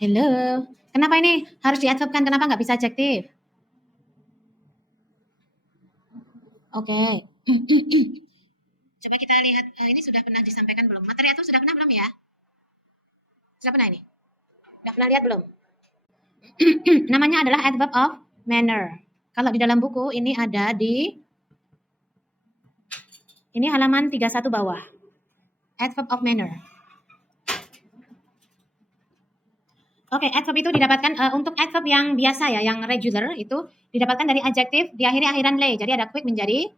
Hello. Kenapa ini harus di-adverbkan? Kenapa nggak bisa adjektif? Oke. Coba kita lihat, ini sudah pernah disampaikan belum? Materi itu sudah pernah belum ya? Sudah pernah ini? Sudah pernah lihat belum? Namanya adalah adverb of manner. Kalau di dalam buku ini ada di ini halaman 31 bawah. Adverb of manner. Oke, adverb itu didapatkan untuk adverb yang biasa ya, yang regular itu didapatkan dari adjektif diakhiri akhiran lay. Jadi ada quick menjadi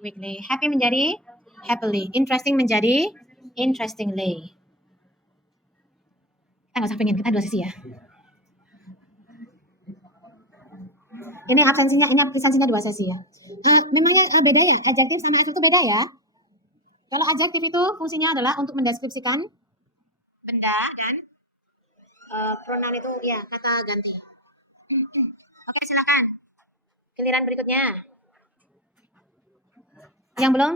quickly, happy menjadi happily, interesting menjadi interestingly. Kita nggak usah pengen, kita 2 sesi ya. Ini absensinya 2 sesi ya. Memangnya beda ya, adjektif sama adverb itu beda ya. Kalau adjektif itu fungsinya adalah untuk mendeskripsikan benda dan pronoun itu ya kata ganti. Oke, silakan. Giliran berikutnya. Yang belum.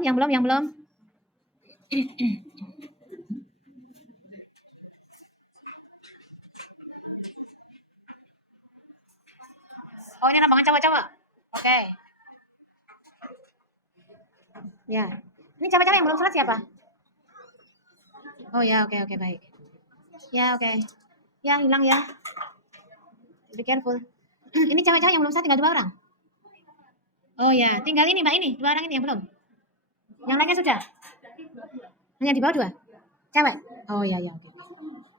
Oh, ini rombongan cowok-cowok. Oke. Ya. Ini cewek-cewek yang belum sholat siapa? Oh ya, oke, baik. Ya, oke. Ya, hilang ya. Be careful. Ini cewek-cewek yang belum sholat tinggal 2 orang. Oh ya, tinggal ini Mbak ini, 2 orang ini yang belum. Yang lainnya sudah. Hanya di bawah 2. Cewek. Oh ya, oke.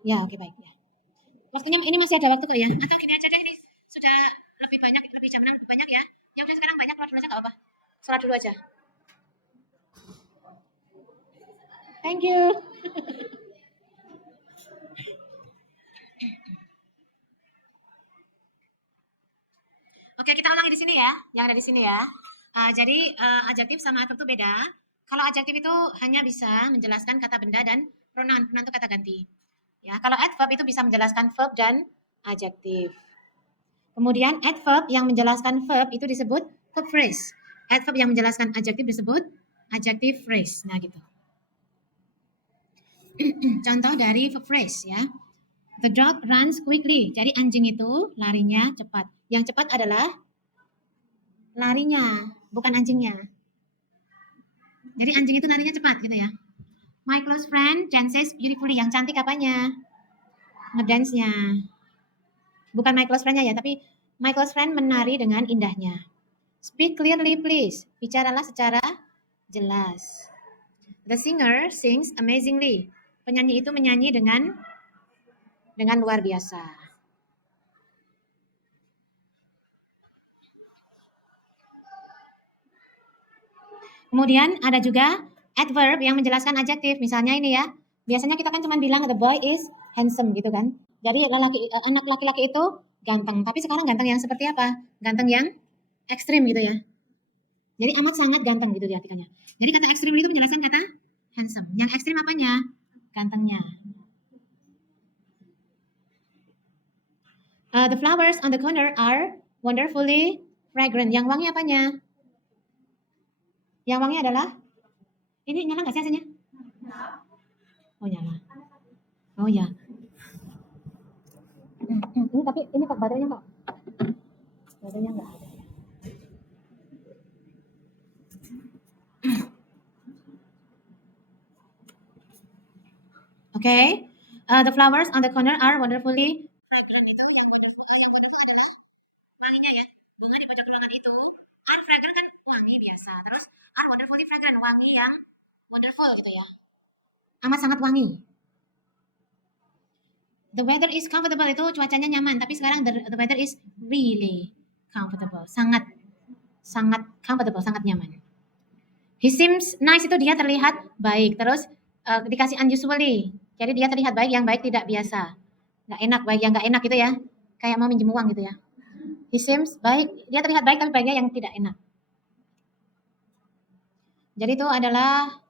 Ya, oke, baik ya. Waktunya ini masih ada waktu kok ya. Atau gini aja deh, ini sudah lebih banyak, lebih jam 6 lebih banyak ya. Ya udah sekarang banyak, sholat dulu aja nggak apa-apa. Sholat dulu aja. Thank you. Oke, kita ulangi di sini ya, yang ada di sini ya. Jadi adjektif sama adverb itu beda. Kalau adjektif itu hanya bisa menjelaskan kata benda dan pronoun itu kata ganti. Ya, kalau adverb itu bisa menjelaskan verb dan adjektif. Kemudian adverb yang menjelaskan verb itu disebut verb phrase. Adverb yang menjelaskan adjektif disebut adjective phrase. Nah, gitu. Contoh dari verb phrase ya. The dog runs quickly. Jadi anjing itu larinya cepat. Yang cepat adalah larinya, bukan anjingnya. Jadi anjing itu larinya cepat gitu ya. My close friend dances beautifully. Yang cantik apanya? Ngedance-nya. Bukan my close friend-nya ya, tapi my close friend menari dengan indahnya. Speak clearly please. Bicaralah secara jelas. The singer sings amazingly. Penyanyi itu menyanyi dengan luar biasa. Kemudian ada juga adverb yang menjelaskan adjektif. Misalnya ini ya. Biasanya kita kan cuma bilang the boy is handsome gitu kan. Jadi anak laki-laki itu ganteng. Tapi sekarang ganteng yang seperti apa? Ganteng yang ekstrim gitu ya. Jadi amat sangat ganteng gitu diartikannya. Jadi kata extremely itu menjelaskan kata handsome. Yang ekstrim apanya? Gantengnya. The flowers on the corner are wonderfully fragrant. Yang wangi apanya? Yang wangi adalah ini nyala nggak sih AC-nya? Oh nyala. Oh ya. Ini tapi ini kok baterainya kok? Baterainya nggak ada. Okay. The flowers on the corner are wonderfully wanginya ya. Bunga di pojok ruangan itu are fragrant kan wangi biasa. Terus are wonderfully fragrant wangi yang wonderful gitu ya. Amat sangat wangi. The weather is comfortable itu cuacanya nyaman, tapi sekarang the weather is really comfortable. Sangat comfortable, sangat nyaman. He seems nice itu dia terlihat baik. Terus dikasih unusually. Jadi dia terlihat baik yang baik tidak biasa. Nggak enak, baik yang nggak enak gitu ya. Kayak mau minjem uang gitu ya. He seems baik, dia terlihat baik tapi baiknya yang tidak enak. Jadi itu adalah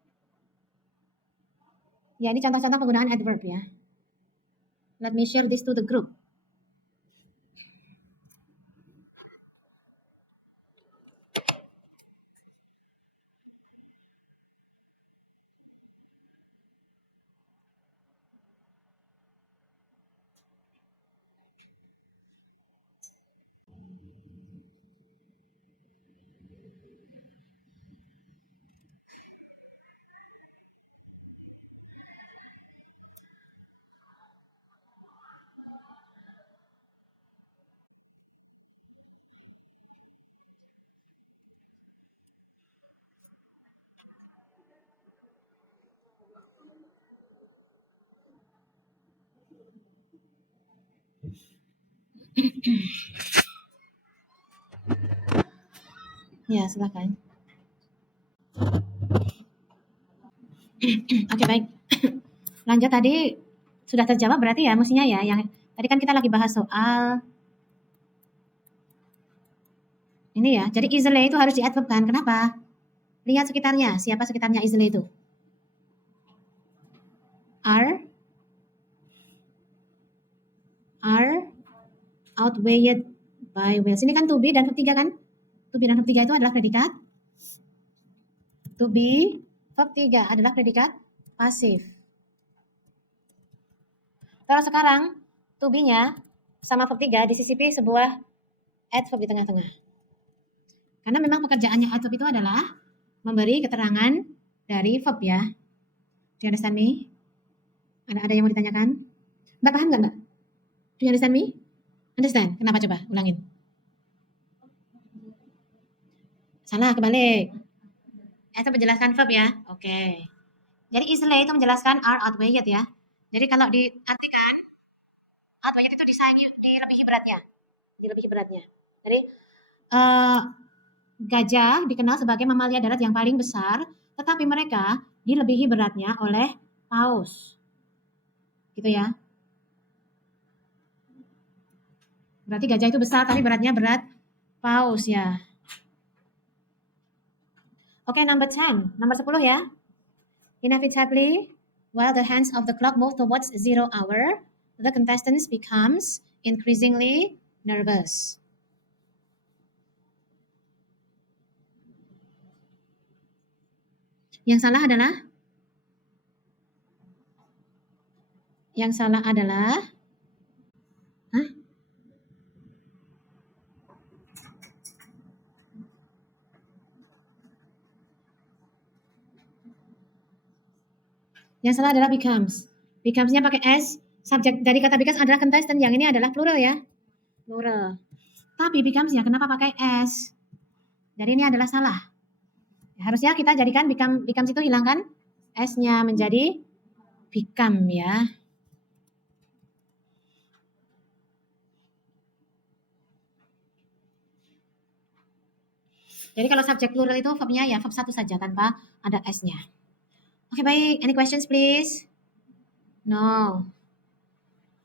ya ini contoh-contoh penggunaan adverb ya. Let me share this to the group. Ya, silakan. Oke, baik. Lanjut tadi sudah terjawab berarti ya mestinya ya. Yang tadi kan kita lagi bahas soal ini ya. Jadi easily itu harus di-adverbkan. Kenapa? Lihat sekitarnya. Siapa sekitarnya easily itu? Are outweighed by will. Ini kan to be dan verb 3 kan? To be dan verb 3 itu adalah predikat. To be verb 3 adalah predikat pasif. Kalau sekarang to be-nya sama verb 3 disisipi sebuah adverb di tengah-tengah. Karena memang pekerjaannya adverb itu adalah memberi keterangan dari verb ya. Do you understand me? Ada yang mau ditanyakan? Mbak paham nggak Mbak? Do you understand me? Understand? Kenapa coba? Ulangin. Salah, kebalik. Itu menjelaskan verb ya. Oke. Jadi easily itu menjelaskan are outweighed ya. Jadi kalau diartikan outweighed itu dilebihi beratnya. Dilebihi beratnya. Jadi gajah dikenal sebagai mamalia darat yang paling besar, tetapi mereka dilebihi beratnya oleh paus. Gitu ya. Berarti gajah itu besar tapi beratnya berat paus ya. Oke, number 10. Nomor 10 ya. Inevitably, while the hands of the clock move towards 0 hour, the contestants becomes increasingly nervous. Yang salah adalah Hah? Yang salah adalah becomes. Becomes-nya pakai S. Subjek dari kata becomes adalah contestant. Yang ini adalah plural ya. Plural. Tapi becomes-nya kenapa pakai S? Jadi ini adalah salah. Harusnya kita jadikan becomes itu hilangkan S-nya menjadi become ya. Jadi kalau subjek plural itu verb-nya ya verb satu saja tanpa ada S-nya. Oke, baik. Any questions please? No.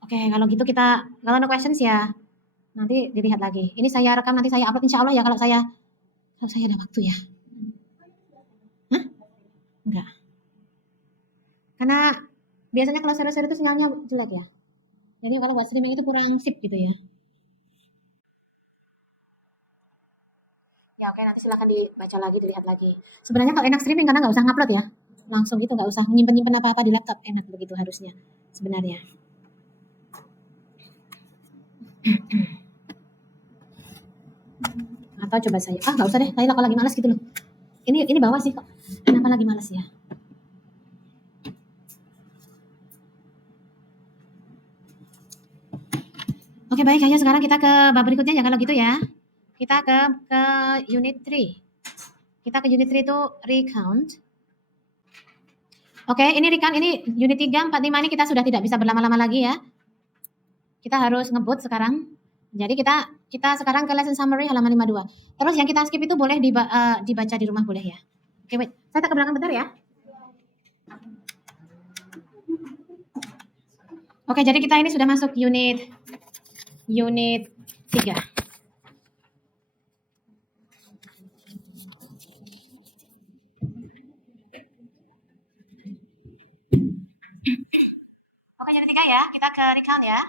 Oke, kalau gitu kalau no questions ya nanti dilihat lagi. Ini saya rekam nanti saya upload insya Allah ya kalau saya ada waktu ya. Enggak. Karena biasanya kalau server itu sinyalnya jelek ya. Jadi kalau buat streaming itu kurang sip gitu ya. Ya oke, nanti silakan dibaca lagi, dilihat lagi. Sebenarnya kalau enak streaming karena nggak usah ngupload ya. Langsung gitu, nggak usah nyimpen-nyimpen apa-apa di laptop. Enak begitu harusnya sebenarnya. Atau coba saya, nggak usah deh, saya kalau lagi malas gitu loh. Ini bawah sih kok. Kenapa lagi malas ya? Oke baik, kayaknya sekarang kita ke bab berikutnya ya kalau gitu ya. Kita ke unit 3. Kita ke unit 3 itu recount. Oke, ini recount, ini unit 3, 4, 5 ini kita sudah tidak bisa berlama-lama lagi ya. Kita harus ngebut sekarang. Jadi kita sekarang ke lesson summary halaman 52. Terus yang kita skip itu boleh dibaca di rumah boleh ya. Oke, wait. Saya tak ke belakang bentar ya. Oke, jadi kita ini sudah masuk unit 3. Oke, unit 3 ya. Kita ke recount ya.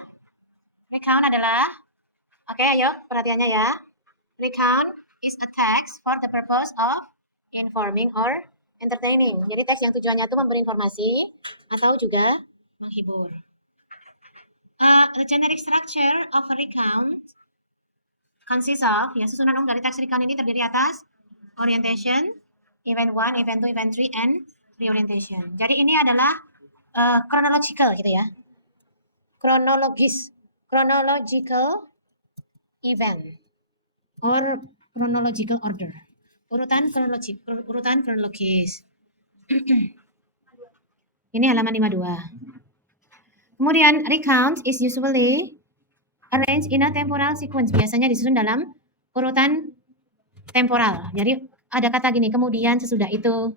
Recount adalah, oke ayo perhatiannya ya. Recount is a text for the purpose of informing or entertaining. Jadi teks yang tujuannya itu memberi informasi atau juga menghibur. The generic structure of a recount consists of, ya susunan umum dari teks recount ini terdiri atas orientation, event 1, event 2, event 3, and reorientation. Jadi ini adalah chronological gitu ya. Chronological event or chronological order. Urutan kronologis. Ini halaman 52. Kemudian recount is usually arranged in a temporal sequence. Biasanya disusun dalam urutan temporal. Jadi ada kata gini, kemudian sesudah itu.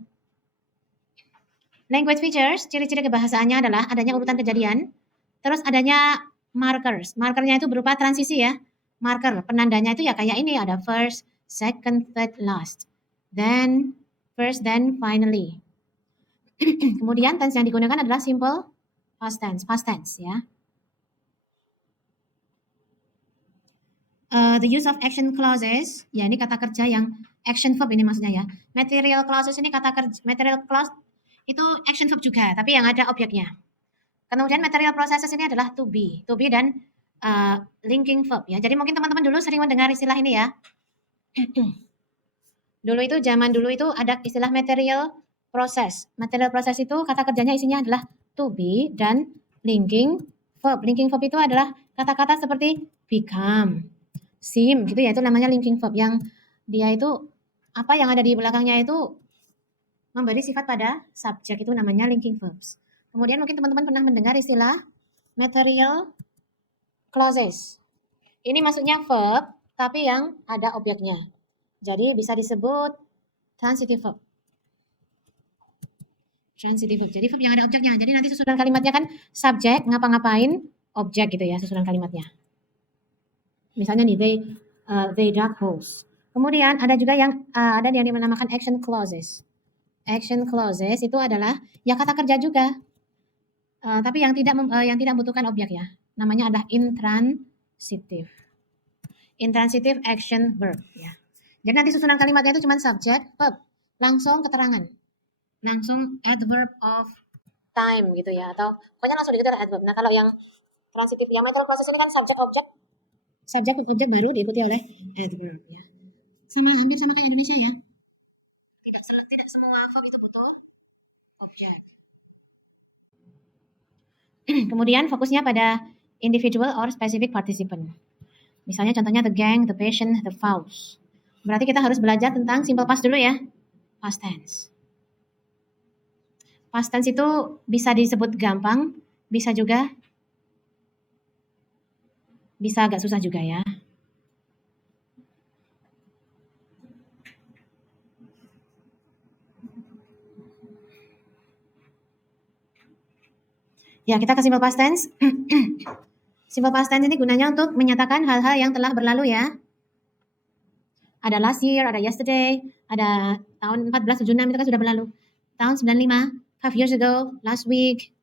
Language features, ciri-ciri kebahasaannya adalah adanya urutan kejadian, terus adanya markers. Markernya itu berupa transisi ya. Marker, penandanya itu ya kayak ini, ada first, second, third, last. Then, first, then, finally. Kemudian tense yang digunakan adalah simple past tense ya. The use of action clauses, ya ini kata kerja yang action verb ini maksudnya ya. Material clauses ini kata kerja, material clause itu action verb juga, tapi yang ada objeknya. Kemudian material processes ini adalah to be dan linking verb ya. Jadi mungkin teman-teman dulu sering mendengar istilah ini ya. Zaman dulu itu ada istilah material process. Material process itu kata kerjanya isinya adalah to be dan linking verb. Linking verb itu adalah kata-kata seperti become, seem gitu ya, itu namanya linking verb yang dia itu apa yang ada di belakangnya itu memberi sifat pada subjek, itu namanya linking verbs. Kemudian mungkin teman-teman pernah mendengar istilah material clauses. Ini maksudnya verb tapi yang ada objeknya. Jadi bisa disebut transitive verb. Transitive verb. Jadi verb yang ada objeknya. Jadi nanti susunan kalimatnya kan subjek ngapa-ngapain, objek gitu ya susunan kalimatnya. Misalnya nih they dug holes. Kemudian ada juga yang ada yang dinamakan action clauses. Action clauses itu adalah ya kata kerja juga. Tapi yang tidak membutuhkan objek ya. Namanya adalah intransitive. Intransitive action verb ya. Jadi nanti susunan kalimatnya itu cuma subjek, verb, langsung keterangan. Langsung adverb of time gitu ya, atau pokoknya langsung diikuti oleh adverb. Nah, kalau yang transitive ya material clauses ini kan subjek objek baru diikuti oleh adverb ya. Hampir sama kayak Indonesia ya. Tidak semua verb itu butuh objek. Kemudian fokusnya pada individual or specific participant. Misalnya contohnya the gang, the patient, the fouls. Berarti kita harus belajar tentang simple past dulu ya. Past tense. Past tense itu bisa disebut gampang, bisa agak susah juga ya. Ya, kita ke simple past tense. Simple past tense ini gunanya untuk menyatakan hal-hal yang telah berlalu ya. Ada last year, ada yesterday, ada tahun 1476 itu kan sudah berlalu. tahun 95, 5 years ago, last week.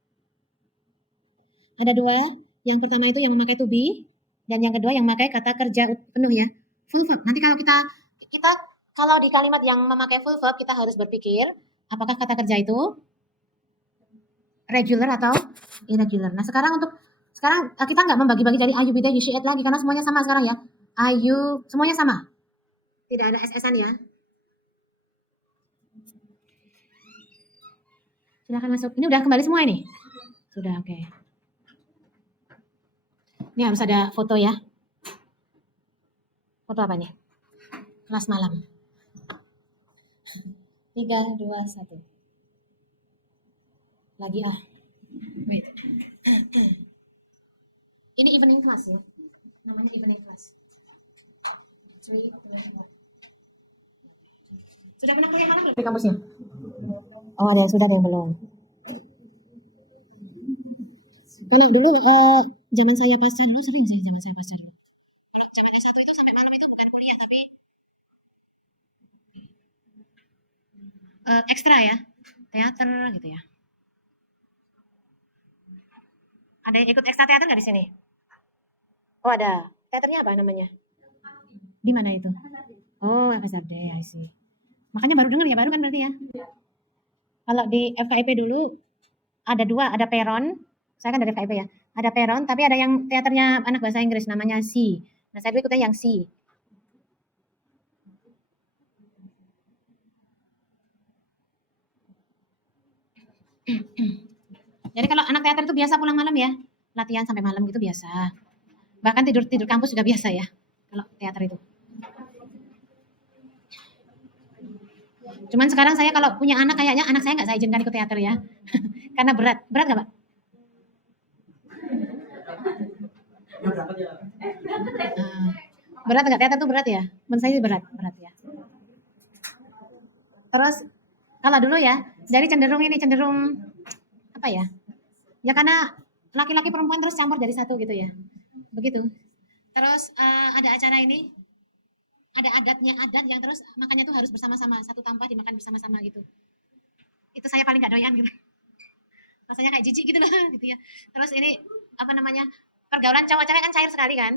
Ada dua, yang pertama itu yang memakai to be, dan yang kedua yang memakai kata kerja penuh ya, full verb. Nanti kalau kita kalau di kalimat yang memakai full verb, kita harus berpikir apakah kata kerja itu regular atau irregular. Nah sekarang kita nggak membagi-bagi dari I, you, be, they, you, she, it lagi karena semuanya sama sekarang ya. I, you, semuanya sama. Tidak ada SS-an ya. Silakan masuk. Ini udah kembali semua ini? Sudah, oke. Ini harus ada foto ya. Foto apa nih? Kelas malam. 3, 2, 1. Lagi ah. Wait. Ini evening class ya. Namanya evening class. 3, 2, 1. Sudah pernah kuliah malam belum di kampusnya? Oh, sudah ada yang belum. Kalau dulu zaman saya pasca dulu sering sih zaman saya pasca dulu. Kalau zaman S1 itu sampai malam itu bukan kuliah tapi ekstra ya, teater gitu ya. Ada yang ikut ekstra teater nggak di sini? Oh ada. Teaternya apa namanya? Di mana itu? Oh FSRD, I see. Makanya baru dengar ya, baru kan berarti ya? Kalau di FKIP dulu ada dua, ada Peron. Saya kan dari FKIP ya. Ada Peron, tapi ada yang teaternya anak bahasa Inggris namanya C. Nah saya dulu ikutnya yang C. Jadi kalau anak teater itu biasa pulang malam ya, latihan sampai malam gitu biasa. Bahkan tidur kampus juga biasa ya, kalau teater itu. Cuman sekarang saya kalau punya anak, kayaknya anak saya nggak saya izinkan ikut teater ya, karena berat nggak Pak? Berat nggak teater tuh berat ya? Menurut saya berat ya. Terus kalau dulu ya, jadi cenderung apa ya? Ya karena laki-laki perempuan terus campur jadi satu gitu ya, begitu. Terus ada acara ini, ada adat yang terus makannya tuh harus bersama-sama, satu tampah dimakan bersama-sama gitu. Itu saya paling gak doyan gitu. Rasanya kayak jijik gitu loh gitu ya. Terus ini apa namanya? Pergaulan cowok-cewek kan cair sekali kan.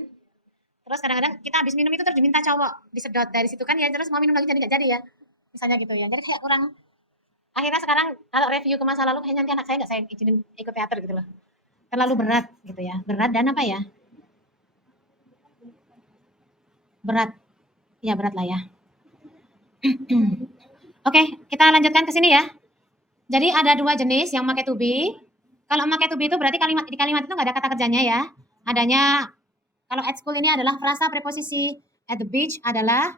Terus kadang-kadang kita habis minum itu terus diminta cowok disedot dari situ kan ya, terus mau minum lagi jadi gak jadi ya. Misalnya gitu ya. Jadi kayak kurang, akhirnya sekarang kalau review ke masa lalu kayaknya nanti anak saya nggak saya izinin ikut teater gitu loh. Terlalu berat gitu ya. Berat dan apa ya? Berat. Ya berat lah ya. Oke, kita lanjutkan ke sini ya. Jadi ada dua jenis yang pakai to be. Kalau pakai to be itu berarti di kalimat itu nggak ada kata kerjanya ya. Adanya kalau at school ini adalah frasa preposisi, at the beach adalah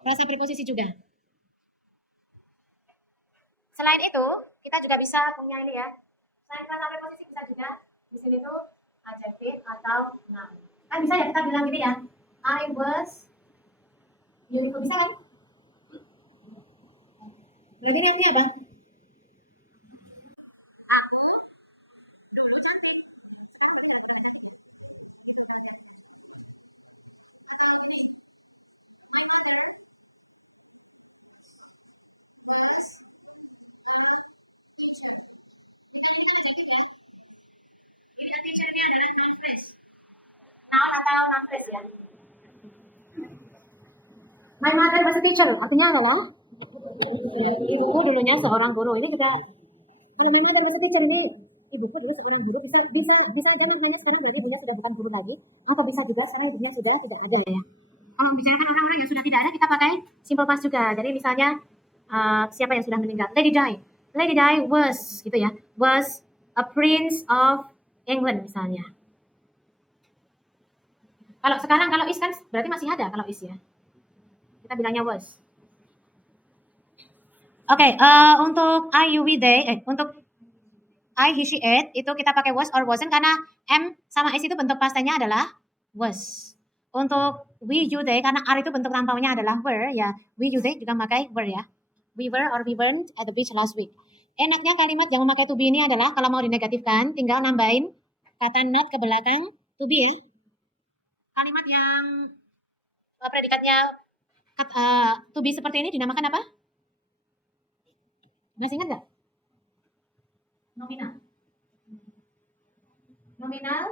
frasa preposisi juga. Selain itu, kita juga bisa punya ini ya. Selain frasa preposisi bisa juga di sini tuh adjective atau noun. Kan bisa ya kita bilang gini ya. I was beautiful, bisa kan? Berarti ini artinya apa? Noun atau noun phrase ya. My mother was a teacher, artinya adalah ibuku dulunya seorang guru. Ini juga my mother was a teacher ini. Ibuku dulu seorang guru, bisa karena sekarang ibunya sudah bukan guru lagi, atau bisa juga sekarang ibunya sudah tidak ada ya. Kalau membicarakan orang-orang yang sudah tidak ada, kita pakai simple past juga. Jadi misalnya siapa yang sudah meninggal? Lady Di. Lady Di was gitu ya. Was a prince of England misalnya. Kalau sekarang kalau is kan berarti masih ada kalau is ya. Kita bilangnya was. Oke, untuk I, you, we, they, untuk I, he, she, it, itu kita pakai was or wasn't karena M sama S itu bentuk pastennya adalah was. Untuk we, you, they, karena R itu bentuk lampaunya adalah were, ya. We, you, they juga pakai were ya. We were or we weren't at the beach last week. Enaknya kalimat yang memakai to be ini adalah kalau mau dinegatifkan, tinggal nambahin kata not ke belakang to be ya. Kalimat yang predikatnya to be seperti ini dinamakan apa? Masih ingat nggak? Nominal. Nominal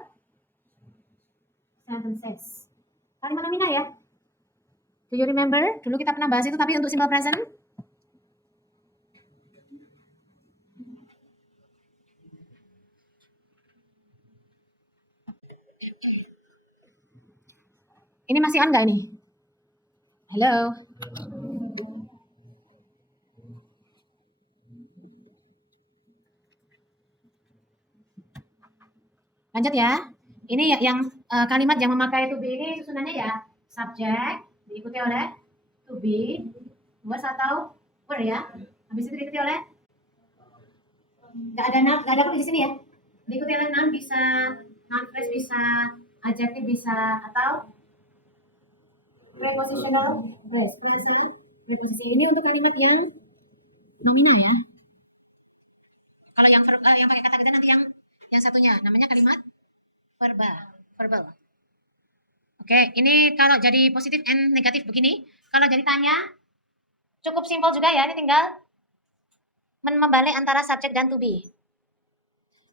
sentences. Kalimat nominal ya. Do you remember? Dulu kita pernah bahas itu tapi untuk simple present. Ini masih on nggak ini? Halo. Lanjut ya. Ini ya yang kalimat yang memakai to be ini susunannya ya subject diikuti oleh to be, was atau were ya. Habis itu diikuti oleh nggak ada aku di sini ya. Diikuti oleh noun bisa, noun phrase bisa, adjective bisa atau prepositional phrase, frasa preposisi. Ini untuk kalimat yang nominal ya. Kalau yang yang pakai kata kerja nanti yang satunya namanya kalimat verbal. Oke, ini kalau jadi positif and negatif begini. Kalau jadi tanya, cukup simpel juga ya. Ini tinggal membalik antara subjek dan to be.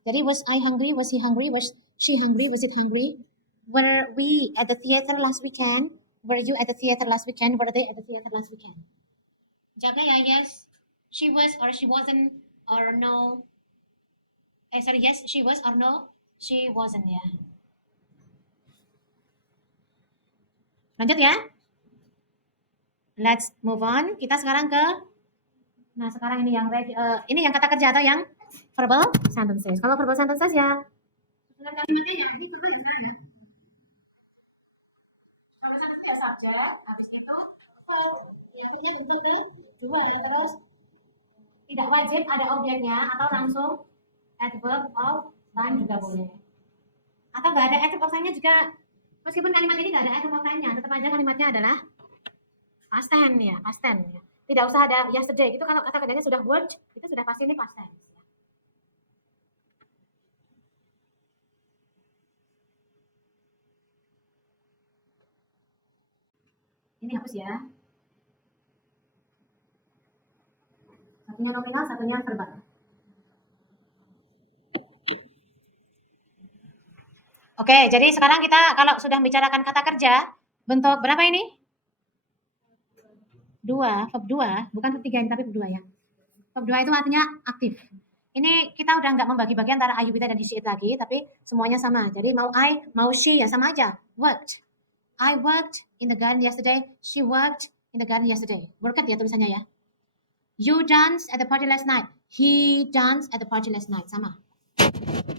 Jadi was I hungry? Was he hungry? Was she hungry? Was it hungry? Were we at the theater last weekend? Were you at the theater last weekend? Were they at the theater last weekend? Jawabnya ya yes. She was or she wasn't or no. Sorry, yes, she was or no, she wasn't ya. Lanjut ya. Let's move on. Kita sekarang ke, nah sekarang ini yang kata kerja atau yang verbal sentences. Kalau verbal sentences ya, subjek, habis itu bentuk dua ya, terus tidak wajib ada objeknya atau langsung adverb of time juga boleh. Atau nggak ada adverb of time-nya juga, meskipun kalimat ini nggak ada adverb of time-nya, tetap aja kalimatnya adalah past tense ya, past tense ya. Tidak usah ada yesterday, itu kalau kata kerjanya sudah word, itu sudah pasti ini past tense. Ini hapus ya. Satunya nominal, satunya verbal. Oke, jadi sekarang kita kalau sudah membicarakan kata kerja, bentuk berapa ini? 2, verb 2, bukan verb 3 tapi verb 2 ya. Verb 2 itu artinya aktif. Ini kita udah nggak membagi-bagi antara I, you, we, and he, it lagi, tapi semuanya sama. Jadi mau I, mau she ya sama aja. Worked. I worked in the garden yesterday. She worked in the garden yesterday. Worked ya tulisannya ya. You danced at the party last night. He danced at the party last night. Sama.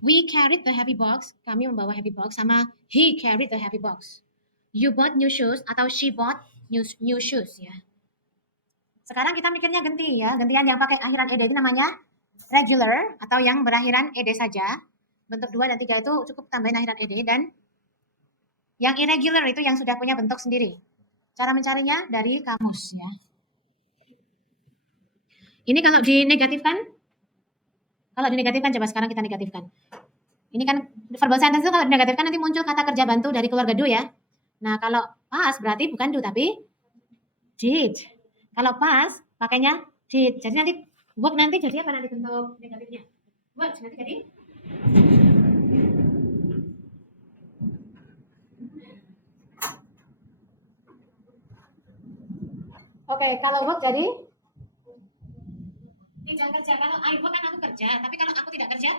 We carried the heavy box. Kami membawa heavy box. Sama he carried the heavy box. You bought new shoes atau she bought new shoes ya. Sekarang kita mikirnya ganti ya. Gantian yang pakai akhiran ed itu namanya regular atau yang berakhiran ed saja. Bentuk 2 dan 3 itu cukup tambahin akhiran ed, dan yang irregular itu yang sudah punya bentuk sendiri. Cara mencarinya dari kamus ya. Ini kalau dinegatifkan, coba sekarang kita negatifkan. Ini kan verbal sentence itu kalau dinegatifkan nanti muncul kata kerja bantu dari keluarga do ya. Nah kalau pas berarti bukan do tapi did. Kalau pas pakainya did. Jadi nanti work nanti jadi apa nanti bentuk negatifnya? Work nanti jadi oke, kalau work jadi tidak kerja. Kalau I work kan aku kerja, tapi kalau aku tidak kerja,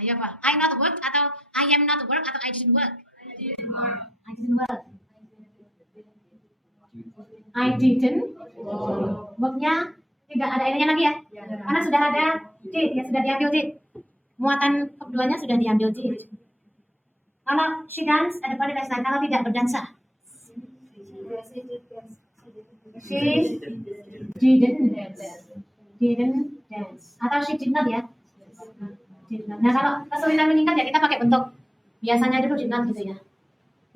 ayo apa? I not work atau I am not work atau I didn't work? I didn't work. I didn't. Worknya tidak ada ininya lagi ya, karena sudah ada did ya, sudah diambil did. Muatan keduanya sudah diambil did. Kalau she danced at the party last night, kalau tidak berdansa. She didn't dance. Atau she did not ya. Nah kalau kesulitan meningkat ya kita pakai bentuk biasanya dulu did not gitu ya.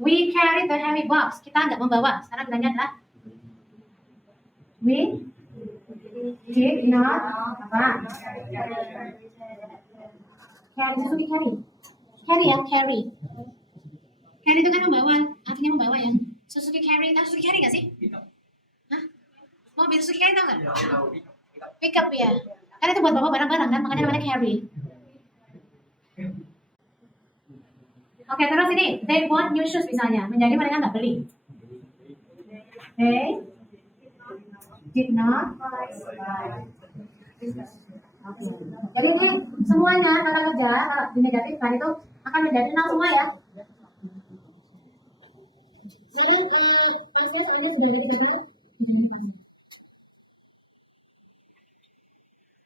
We carried the heavy box. Kita nggak membawa. Sekarang bilangnya adalah we did not apa? Carry, Suzuki carry. Carry ya, carry. Carry itu kan membawa, artinya membawa ya. Suzuki carry, Suzuki carry nggak sih? Hah? Mobil Suzuki Carry tahu nggak? Pick up ya. Kan itu buat bawa barang-barang kan, makanya namanya carry. Oke, terus ini they want new shoes misalnya, menjadi mereka nggak beli. They did not buy. Jadi ini semuanya kata kerja kalau dinegatifkan itu akan menjadi nol semua ya. Jadi ini sudah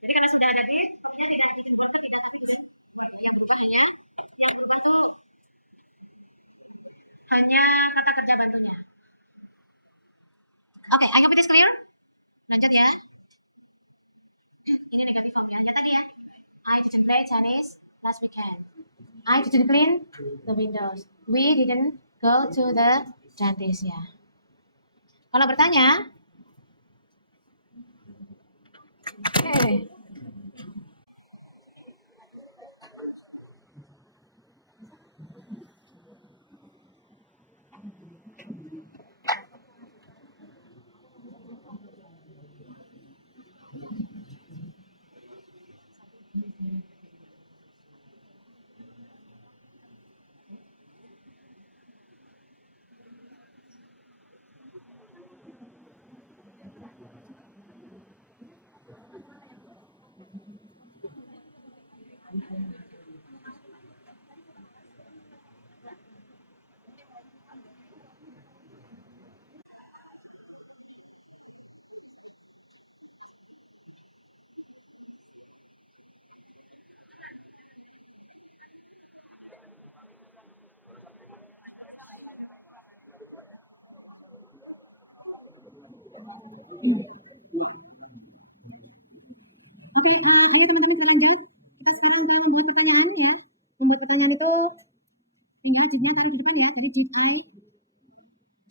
jadi karena sudah ada di, pokoknya tidak bikin buat tidak tapi yang berubah tuh hanya kata kerja bantunya. Oke, I hope it is clear. Lanjut ya. Ini negatif form ya. Ya tadi ya. I didn't play tennis last weekend. I didn't clean the windows. We didn't go to the dentist ya. Kalau bertanya, oke.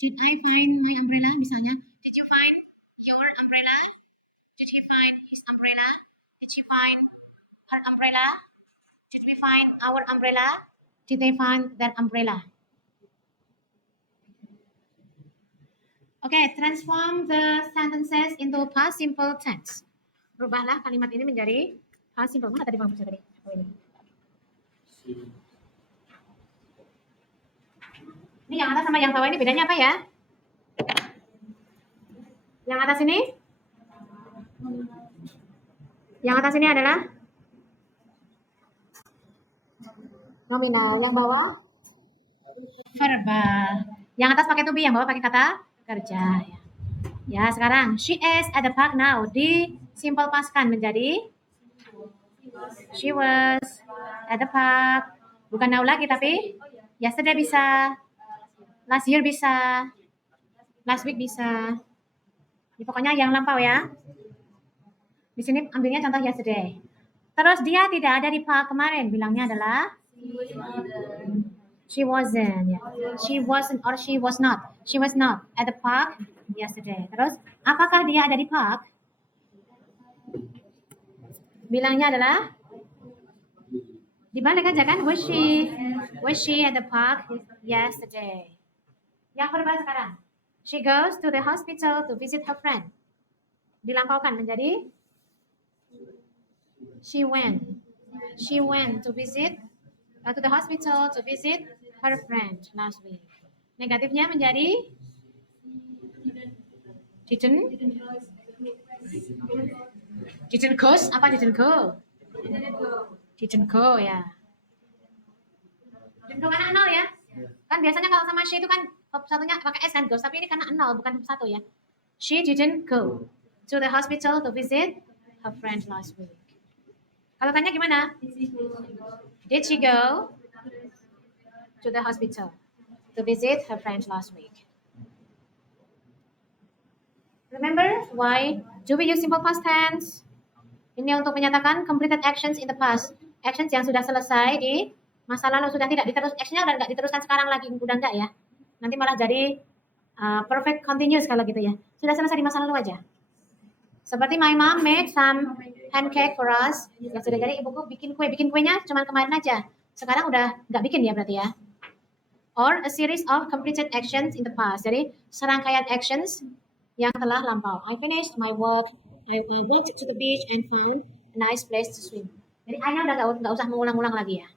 Did I find my umbrella misalnya? Did you find your umbrella? Did he find his umbrella? Did she find her umbrella? Did we find our umbrella? Did they find their umbrella? Okay, transform the sentences into past simple tense. Rubahlah kalimat ini menjadi past simple. Mana tadi bang tadi? Oh, ini. Ini yang atas sama yang bawah ini bedanya apa ya? Yang atas ini? Yang atas ini adalah nominal, yang bawah verbal. Yang atas pakai to be, yang bawah pakai kata kerja. Ya, sekarang she is at the park now. Di simple past kan menjadi she was at the park. Bukan now lagi tapi yesterday bisa, last year bisa, last week bisa. Ini pokoknya yang lampau ya. Di sini ambilnya contoh yesterday. Terus dia tidak ada di park kemarin. Bilangnya adalah she wasn't. Ya. She wasn't or she was not. She was not at the park yesterday. Terus apakah dia ada di park? Bilangnya adalah dibalik aja kan? Was she at the park yesterday? Yang verbal sekarang. She goes to the hospital to visit her friend. Dilampaukan menjadi she went to visit to the hospital to visit her friend last week. Negatifnya menjadi didn't go apa didn't go ya. Didn't go karena nol ya. Kan biasanya kalau sama she itu kan satunya pakai s kan goes, tapi ini karena nol bukan satu ya. She didn't go to the hospital to visit her friend last week. Kalau tanya gimana? Did she go to the hospital to visit her friend last week? Remember why do we use simple past tense? Ini untuk menyatakan completed actions in the past. Actions yang sudah selesai di masa lalu, sudah tidak diterus, actionnya udah nggak diteruskan sekarang lagi, udah nggak ya. Nanti malah jadi perfect continuous kalau gitu ya. Sudah selesai di masa lalu aja. Seperti my mom made some pancake for us. Ya sudah, jadi ibuku bikin kuenya cuma kemarin aja. Sekarang udah nggak bikin ya berarti ya. Or a series of completed actions in the past. Jadi serangkaian actions Yang telah lampau. I finished my work. I went to the beach and found a nice place to swim. Jadi I-nya udah nggak usah mengulang-ulang lagi ya.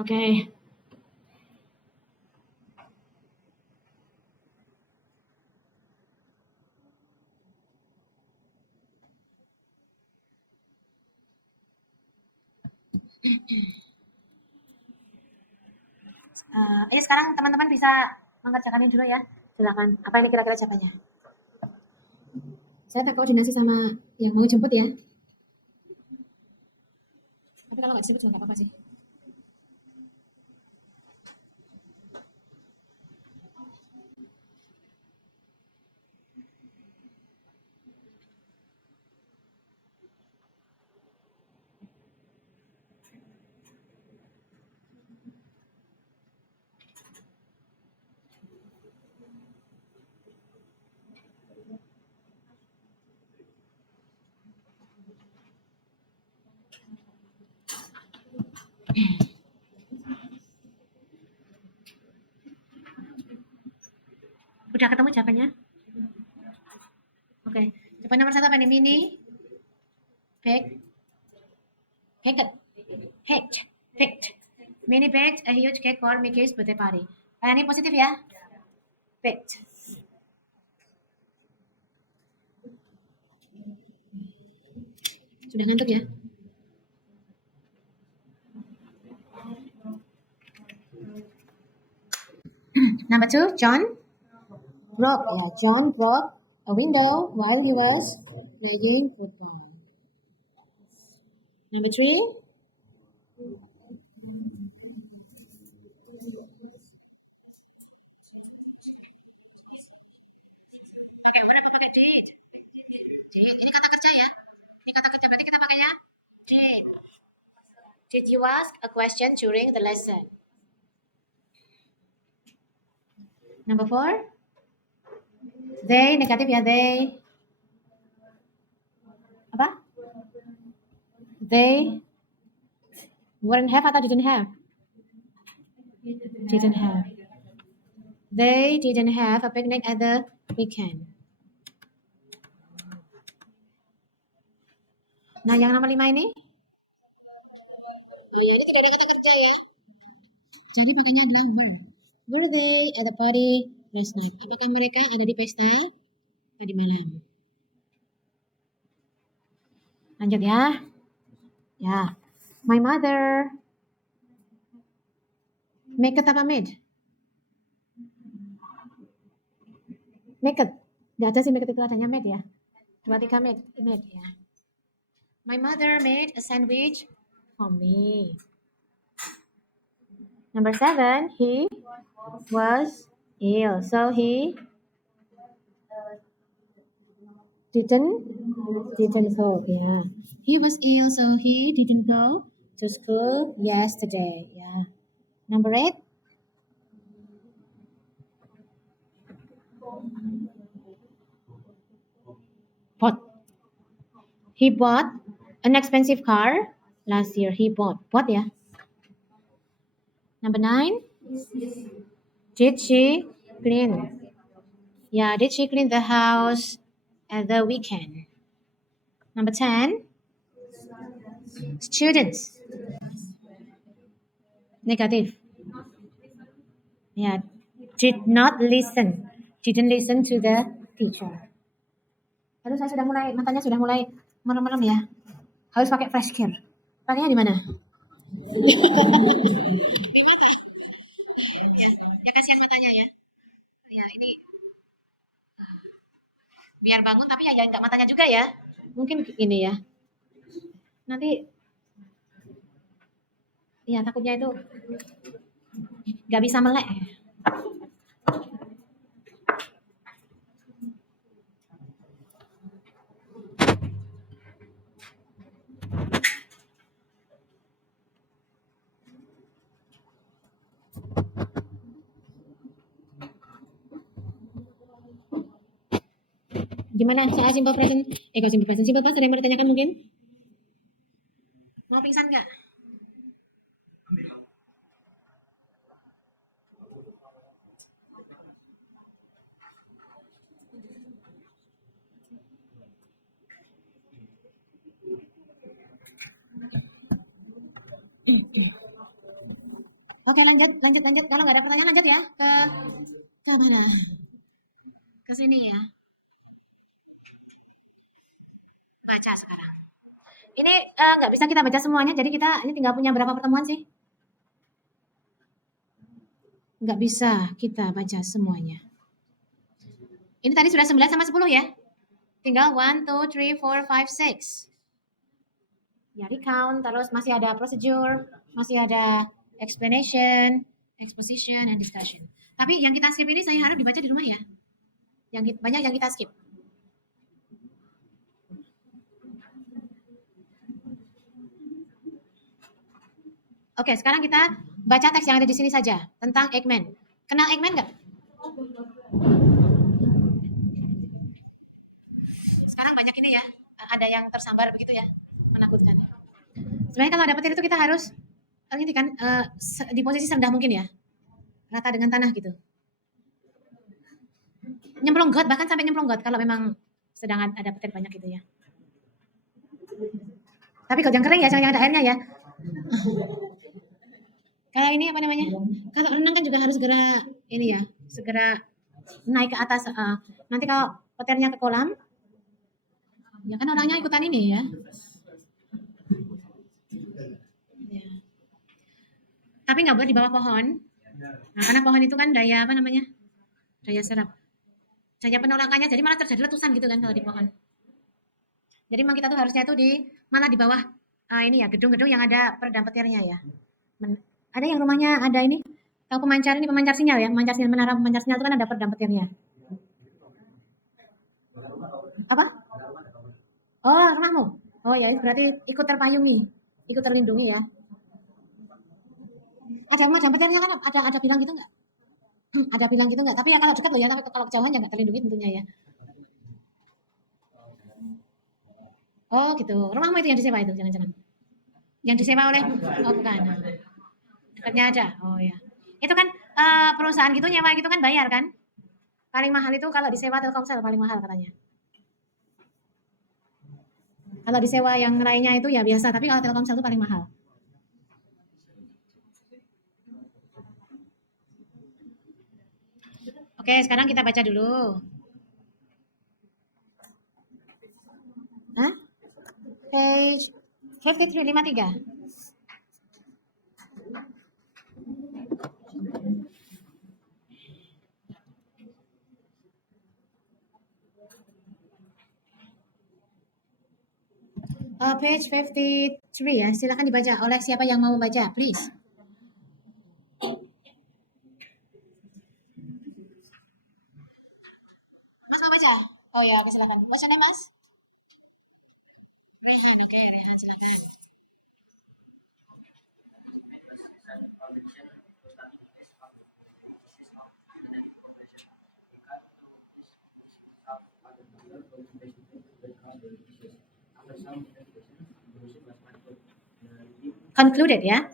Oke. Ini sekarang teman-teman bisa mengerjakannya dulu ya. Silakan. Apa ini kira-kira jawabannya? Saya tak koordinasi sama yang mau jemput ya. Tapi kalau nggak disebut juga nggak apa-apa sih. Udah ketemu jawabannya? Oke. Jawaban nomor 1 apa nih? Mini, baked, baked. Mini baked a huge cake for Mickey's birthday party. Ini positif ya? Baked. Sudah ngantuk ya? Number 2, John broke a window while he was playing football. Number 3, ini kata kerja ya. Ini kata kerja berarti kita pakainya did. Did you ask a question during the lesson? Number 4, they, negatif ya, they. Apa? They weren't have atau didn't have? Didn't have. They didn't have a picnic at the weekend. Nah, yang nomor 5 ini? Ini tidak ada kata kerja ya. Jadi pakainya adalah verb. Were they at the party last night? Apakah mereka ada di pesta tadi malam? Lanjut ya. Ya. My mother. Make it apa made? Make it. Gak ada sih make it itu adanya made ya. 2, 3 made ya. My mother made a sandwich for me. Number 7, he was ill, so he didn't go. Yeah, he was ill, so he didn't go to school yesterday. Yeah. Number 8, bought. He bought an expensive car last year. He bought ya. Number 9, did she clean? Yeah, did she clean the house at the weekend? Number 10, students. Negative. Yeah, didn't listen to the teacher. Lalu saya matanya sudah mulai merem-merem ya. Harus pakai flash care. Tanya di mana? Di mata. Ya kasihan matanya ya. Ya ini biar bangun tapi ya nggak matanya juga ya. Mungkin ini ya. Nanti ya takutnya itu nggak bisa melek. Gimana soal simple present? Kalau simple present, simple past ada yang mau ditanyakan mungkin? Mau pingsan nggak? Oke, lanjut. Kalau nggak ada pertanyaan lanjut ya ke mana? Ke sini ya. Baca sekarang. Ini nggak bisa kita baca semuanya, jadi kita ini tinggal punya berapa pertemuan sih? Nggak bisa kita baca semuanya. Ini tadi sudah 9 sama 10 ya? Tinggal 1, 2, 3, 4, 5, 6. Ya, recount, terus masih ada procedure, masih ada explanation, exposition, and discussion. Tapi yang kita skip ini saya harap dibaca di rumah ya. Banyak yang kita skip. Oke, sekarang kita baca teks yang ada di sini saja tentang Eggman. Kenal Eggman nggak? Sekarang banyak ini ya, ada yang tersambar begitu ya, menakutkan. Sebenarnya kalau ada petir itu kita harus ini kan di posisi serendah mungkin ya, rata dengan tanah gitu. Nyemplung got, bahkan sampai nyemplung got kalau memang sedang ada petir banyak gitu ya. Tapi kalau yang kering ya, jangan ada airnya ya. Kayak ini apa namanya? Kalau renang kan juga harus segera ini ya, segera naik ke atas. Nanti kalau petirnya ke kolam, ya kan orangnya ikutan ini ya. Ya. Tapi nggak boleh di bawah pohon. Nah, karena pohon itu kan daya apa namanya? Daya serap. Daya penolakannya jadi malah terjadi letusan gitu kan kalau di pohon. Jadi memang kita tuh harusnya tuh malah di bawah ini ya gedung-gedung yang ada peredam petirnya ya. Ada yang rumahnya ada ini tahu pemancar sinyal ya, menara pemancar sinyal itu kan ada peredam petirnya. Apa? Oh, rumahmu. Oh ya, berarti ikut terpayungi, ikut terlindungi ya. Ada pemadam petirnya kan ada bilang gitu nggak? Ada bilang gitu nggak? Tapi ya kalau dekat loh ya, tapi kalau kejauhan ya nggak terlindungi tentunya ya. Oh gitu. Rumahmu itu yang disewa itu, jangan-jangan. Yang disewa oleh, oh bukan. Dekatnya aja. Oh ya. Itu kan perusahaan gitu nyewa gitu kan bayar kan? Paling mahal itu kalau disewa Telkomsel paling mahal katanya. Kalau disewa yang lainnya itu ya biasa, tapi kalau Telkomsel itu paling mahal. Oke, sekarang kita baca dulu. Hah? Page 5353. Page 53 ya, silakan dibaca oleh siapa yang mau baca, please. Mas mau baca? Oh ya, silakan. Bacanya Mas? Rihin, oke, Rihan, silakan. Concluded ya.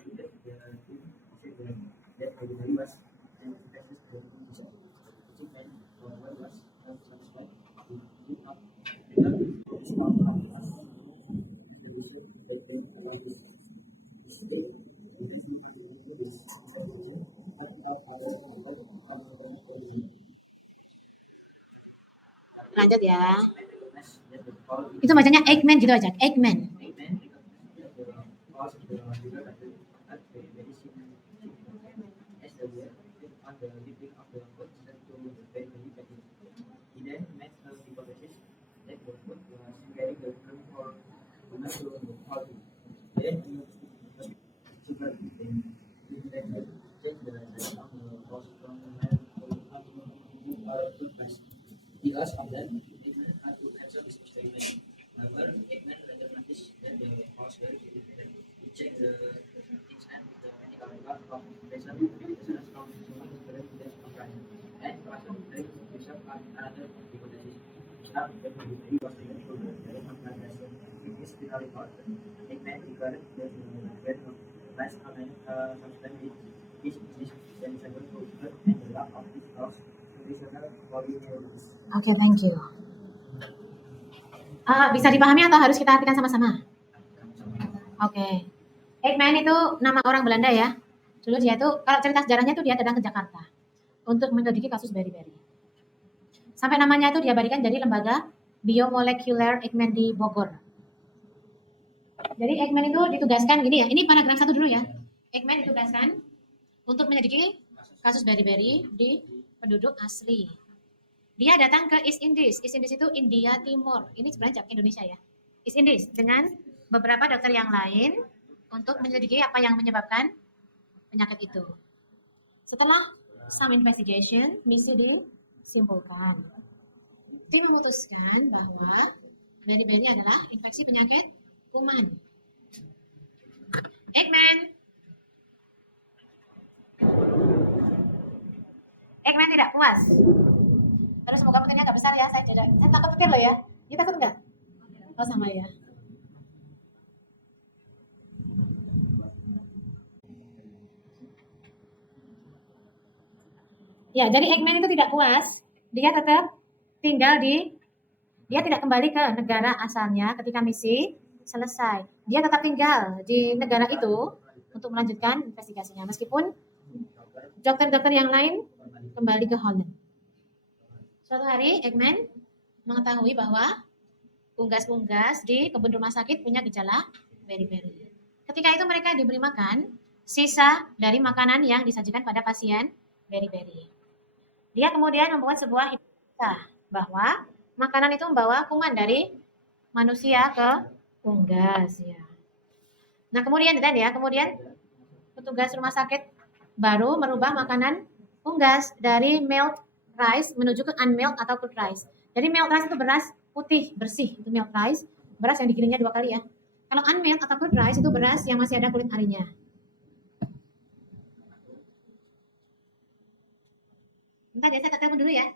Lanjut ya. Itu bacanya Eggman gitu aja, Eggman. Oke, thank you. Bisa dipahami atau harus kita artikan sama-sama? Oke. Eggman itu nama orang Belanda ya. Dulu dia itu, kalau cerita sejarahnya itu dia datang ke Jakarta untuk menyelidiki kasus beri-beri. Sampai namanya itu diabadikan dari lembaga Biomolecular Eijkman di Bogor. Jadi Eijkman itu ditugaskan gini ya, ini paragraf 1 dulu ya. Eijkman ditugaskan untuk menyelidiki kasus beri-beri di penduduk asli. Dia datang ke East Indies. East Indies itu India Timur. Ini sebenarnya Indonesia ya. East Indies dengan beberapa dokter yang lain untuk menyelidiki apa yang menyebabkan penyakit itu. Setelah some investigation, misi disimpulkan. Tim memutuskan bahwa beri-beri adalah infeksi penyakit kuman. Eijkman tidak puas. Terus semoga petirnya nggak besar ya, saya takut petir loh ya. Ini takut nggak? Oh sama ya. Ya, jadi Eijkman itu tidak puas. Dia tetap tinggal dia tidak kembali ke negara asalnya ketika misi selesai. Dia tetap tinggal di negara itu untuk melanjutkan investigasinya. Meskipun dokter-dokter yang lain kembali ke Holland. Suatu hari Eijkman mengetahui bahwa unggas-unggas di kebun rumah sakit punya gejala beri-beri. Ketika itu mereka diberi makan sisa dari makanan yang disajikan pada pasien beri-beri. Dia kemudian membuat sebuah hipotesa bahwa makanan itu membawa kuman dari manusia ke unggas ya. Nah kemudian petugas rumah sakit baru merubah makanan unggas dari milk rice menuju ke unmilk atau cooked rice. Jadi milk rice itu beras putih bersih, itu milk rice, beras yang digiringnya 2 kali ya. Kalau unmilk atau cooked rice itu beras yang masih ada kulit arinya. Bentar ya, saya telepon dulu ya.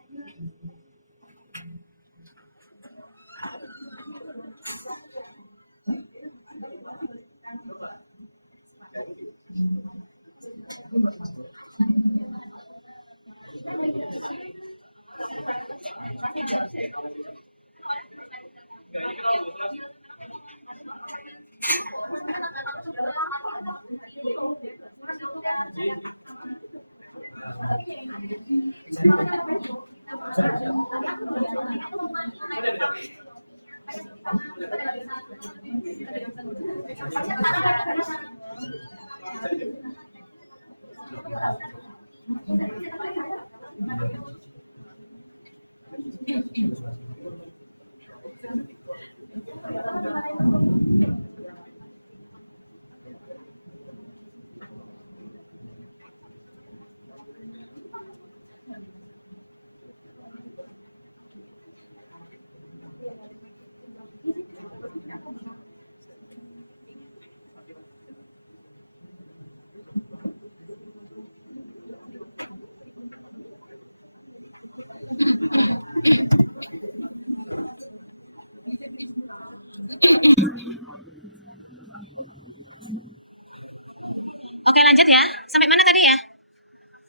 Oke lanjut ya, sampai mana tadi ya?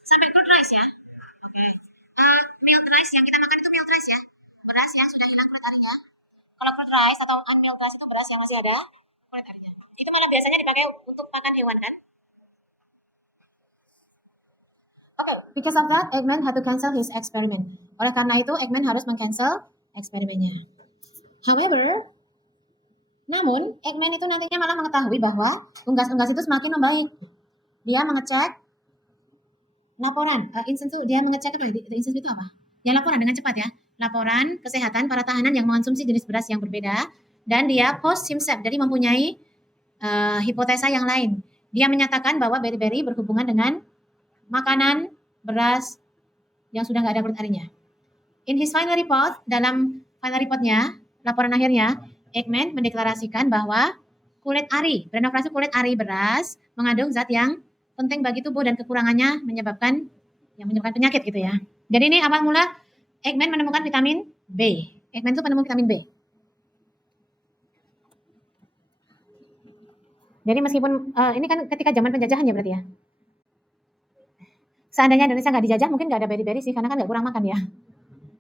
Sampai cooked rice ya? Oke. Milk rice yang kita makan itu milk rice ya? Beras yang sudah hilang kulit arinya. Kalau cooked rice atau unmilk rice itu beras yang masih ada kulit arinya. Itu malah biasanya dipakai untuk pakan hewan kan? Okay, because of that, Eijkman had to cancel his experiment. Oleh karena itu, Eijkman harus meng-cancel eksperimennya. However, namun Eijkman itu nantinya malah mengetahui bahwa unggas-unggas itu semakin membaik. Dia mengecek laporan, dia mengecek apa? Instance itu apa? Ya laporan dengan cepat ya. Laporan kesehatan para tahanan yang mengonsumsi jenis beras yang berbeda, dan dia post himself, jadi mempunyai hipotesa yang lain. Dia menyatakan bahwa beri-beri berhubungan dengan makanan beras yang sudah nggak ada kulit arinya. In his final report, dalam final reportnya, laporan akhirnya, Eijkman mendeklarasikan bahwa kulit ari, brandofrase kulit ari beras mengandung zat yang penting bagi tubuh dan kekurangannya menyebabkan penyakit gitu ya. Jadi ini awal mula Eijkman menemukan vitamin B. Eijkman itu penemu vitamin B. Jadi meskipun ini kan ketika zaman penjajahan ya berarti ya. Seandainya Indonesia nggak dijajah mungkin nggak ada beri-beri sih karena kan nggak kurang makan ya.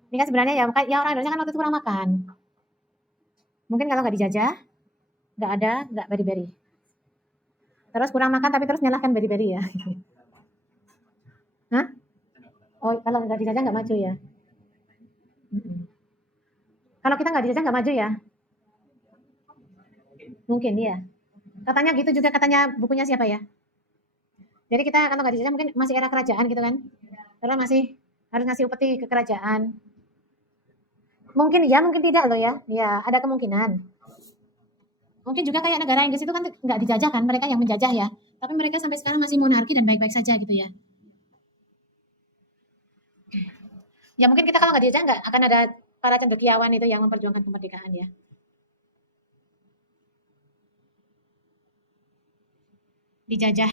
Ini kan sebenarnya ya orang Indonesia kan waktu itu kurang makan. Mungkin kalau nggak dijajah nggak beri-beri. Terus kurang makan tapi terus nyalahkan beri-beri ya. Hah? Oh, kalau nggak dijajah nggak maju ya? Mm-mm. Kalau kita nggak dijajah nggak maju ya? Mungkin ya. Katanya gitu juga katanya bukunya siapa ya? Jadi kita kalau nggak dijajah mungkin masih era kerajaan gitu kan? Karena masih harus ngasih upeti ke kerajaan. Mungkin ya, mungkin tidak loh ya. Ya, ada kemungkinan. Mungkin juga kayak negara Inggris itu kan nggak dijajah kan, mereka yang menjajah ya. Tapi mereka sampai sekarang masih monarki dan baik-baik saja gitu ya. Ya mungkin kita kalau nggak dijajah nggak akan ada para cendekiawan itu yang memperjuangkan kemerdekaan ya. Dijajah.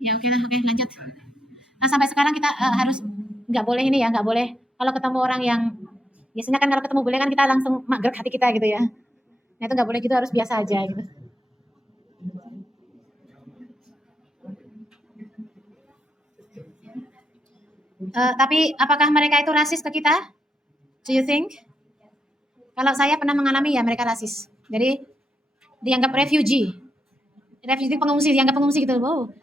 Ya oke lah, oke lanjut. Nah sampai sekarang kita harus nggak boleh ini ya, nggak boleh kalau ketemu orang yang biasanya kan kalau ketemu bule kan kita langsung magrek hati kita gitu ya. Nah itu nggak boleh gitu, harus biasa aja gitu. Tapi apakah mereka itu rasis ke kita? Do you think? Kalau saya pernah mengalami ya mereka rasis. Jadi dianggap refugee, refugee pengungsi, dianggap pengungsi gitu. Wow,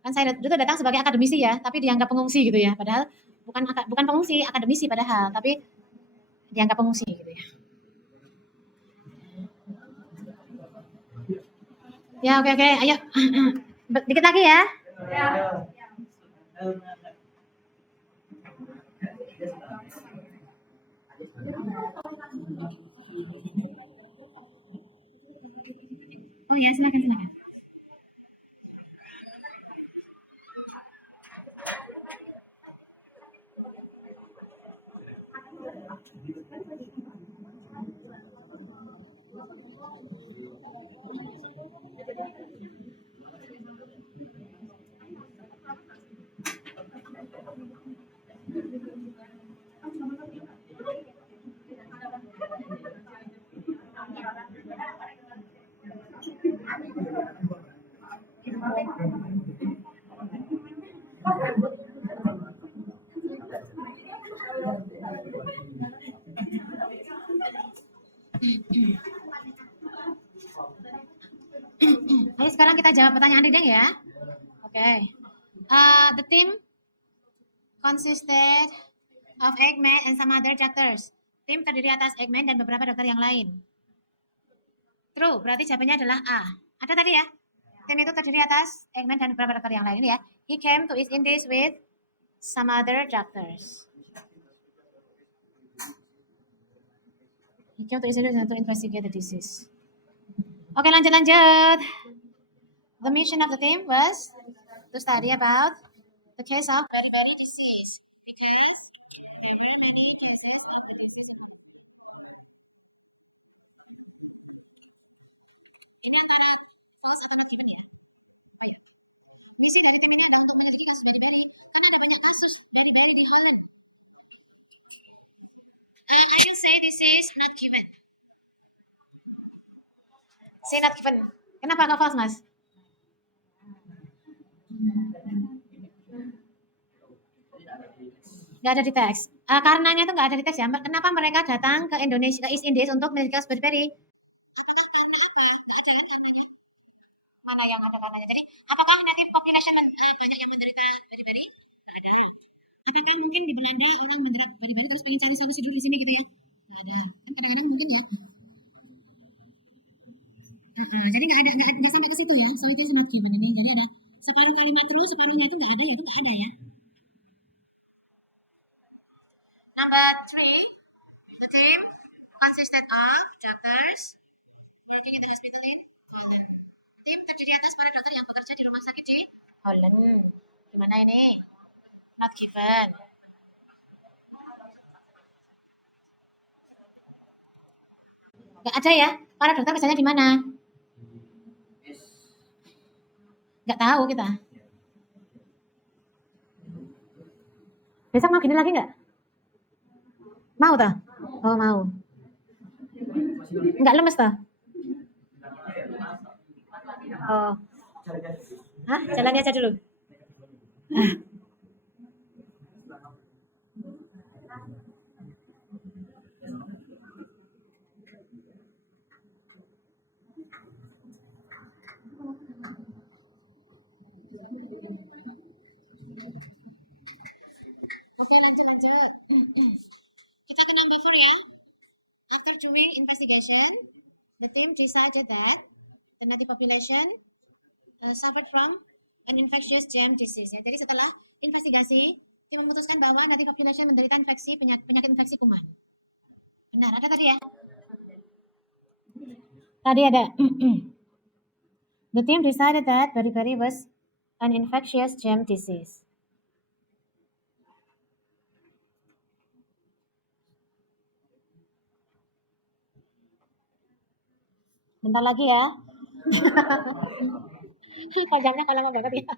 kan saya dulu datang sebagai akademisi ya, tapi dianggap pengungsi gitu ya. Padahal bukan pengungsi, akademisi padahal, tapi dianggap pengungsi gitu ya. Ya oke oke, ayo dikit lagi ya. Oh ya silakan silakan. Ayo sekarang kita jawab pertanyaan Rideng ya. Oke. Okay. The team consisted of Eggman and some other doctors. Tim terdiri atas Eggman dan beberapa dokter yang lain. True, berarti jawabannya adalah A. Ada tadi ya? Tim itu terdiri atas Eggman dan beberapa dokter yang lain ya. He came to East Indies with some other doctors. He came to East Indies to investigate the disease. Oke, lanjut. The mission of the team was to study about the case of beriberi disease. Misi dari tim ini adalah untuk menyelidiki kasus beriberi karena ada banyak kasus beriberi di Holland. I should say this is not given. Say not given. Kenapa nggak false, Mas? Nggak ada di teks. Karenanya itu nggak ada di teks ya. Kenapa mereka datang ke Indonesia, ke East Indies untuk menyelidiki kasus beriberi? Mana yang ada karenanya? Jadi, apakah nanti populasi banyak yang menderita beriberi? Ada ya. Apakah mungkin di Belanda orang menderita beriberi terus pengen cari solusi di sini gitu ya? Nggak ada. Kan kadang-kadang mungkin ya. Jadi nggak sampai ke situ ya. Soalnya sama gimana nih? Jadi ada separuh kalimat terus, separuhnya itu nggak ada, itu nggak ada ya. Number three, the team consisted of doctors working in the hospital in Holland. Tim terdiri atas para dokter yang bekerja di rumah sakit di Holland. Gimana ini? Not given. Nggak ada ya? Para dokter kerjanya di mana? Nggak tahu kita. Besok mau gini lagi nggak? Mau toh? Oh mau. Nggak lemes toh? Oh. Hah? Jalani aja dulu. Oke, lanjut. Kita ke number 4 ya. After doing investigation, the team decided that the native population suffered from an infectious germ disease. Ya. Jadi setelah investigasi, tim memutuskan bahwa native population menderita penyakit infeksi kuman. Benar, ada tadi ya? Tadi ada. The team decided that beriberi was an infectious germ disease. Bentar lagi ya. Panjangnya kalau lama banget ya.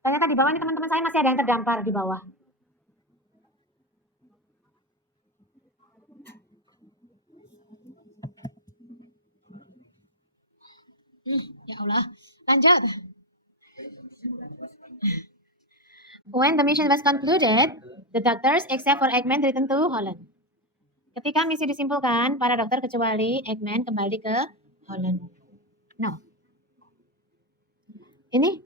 Ternyata di bawah ini teman-teman saya masih ada yang terdampar di bawah. Ya Allah, lanjut. When the mission was concluded, the doctors except for Eggman returned to Holland. Ketika misi disimpulkan, para dokter kecuali Eggman kembali ke Holland. No. Ini?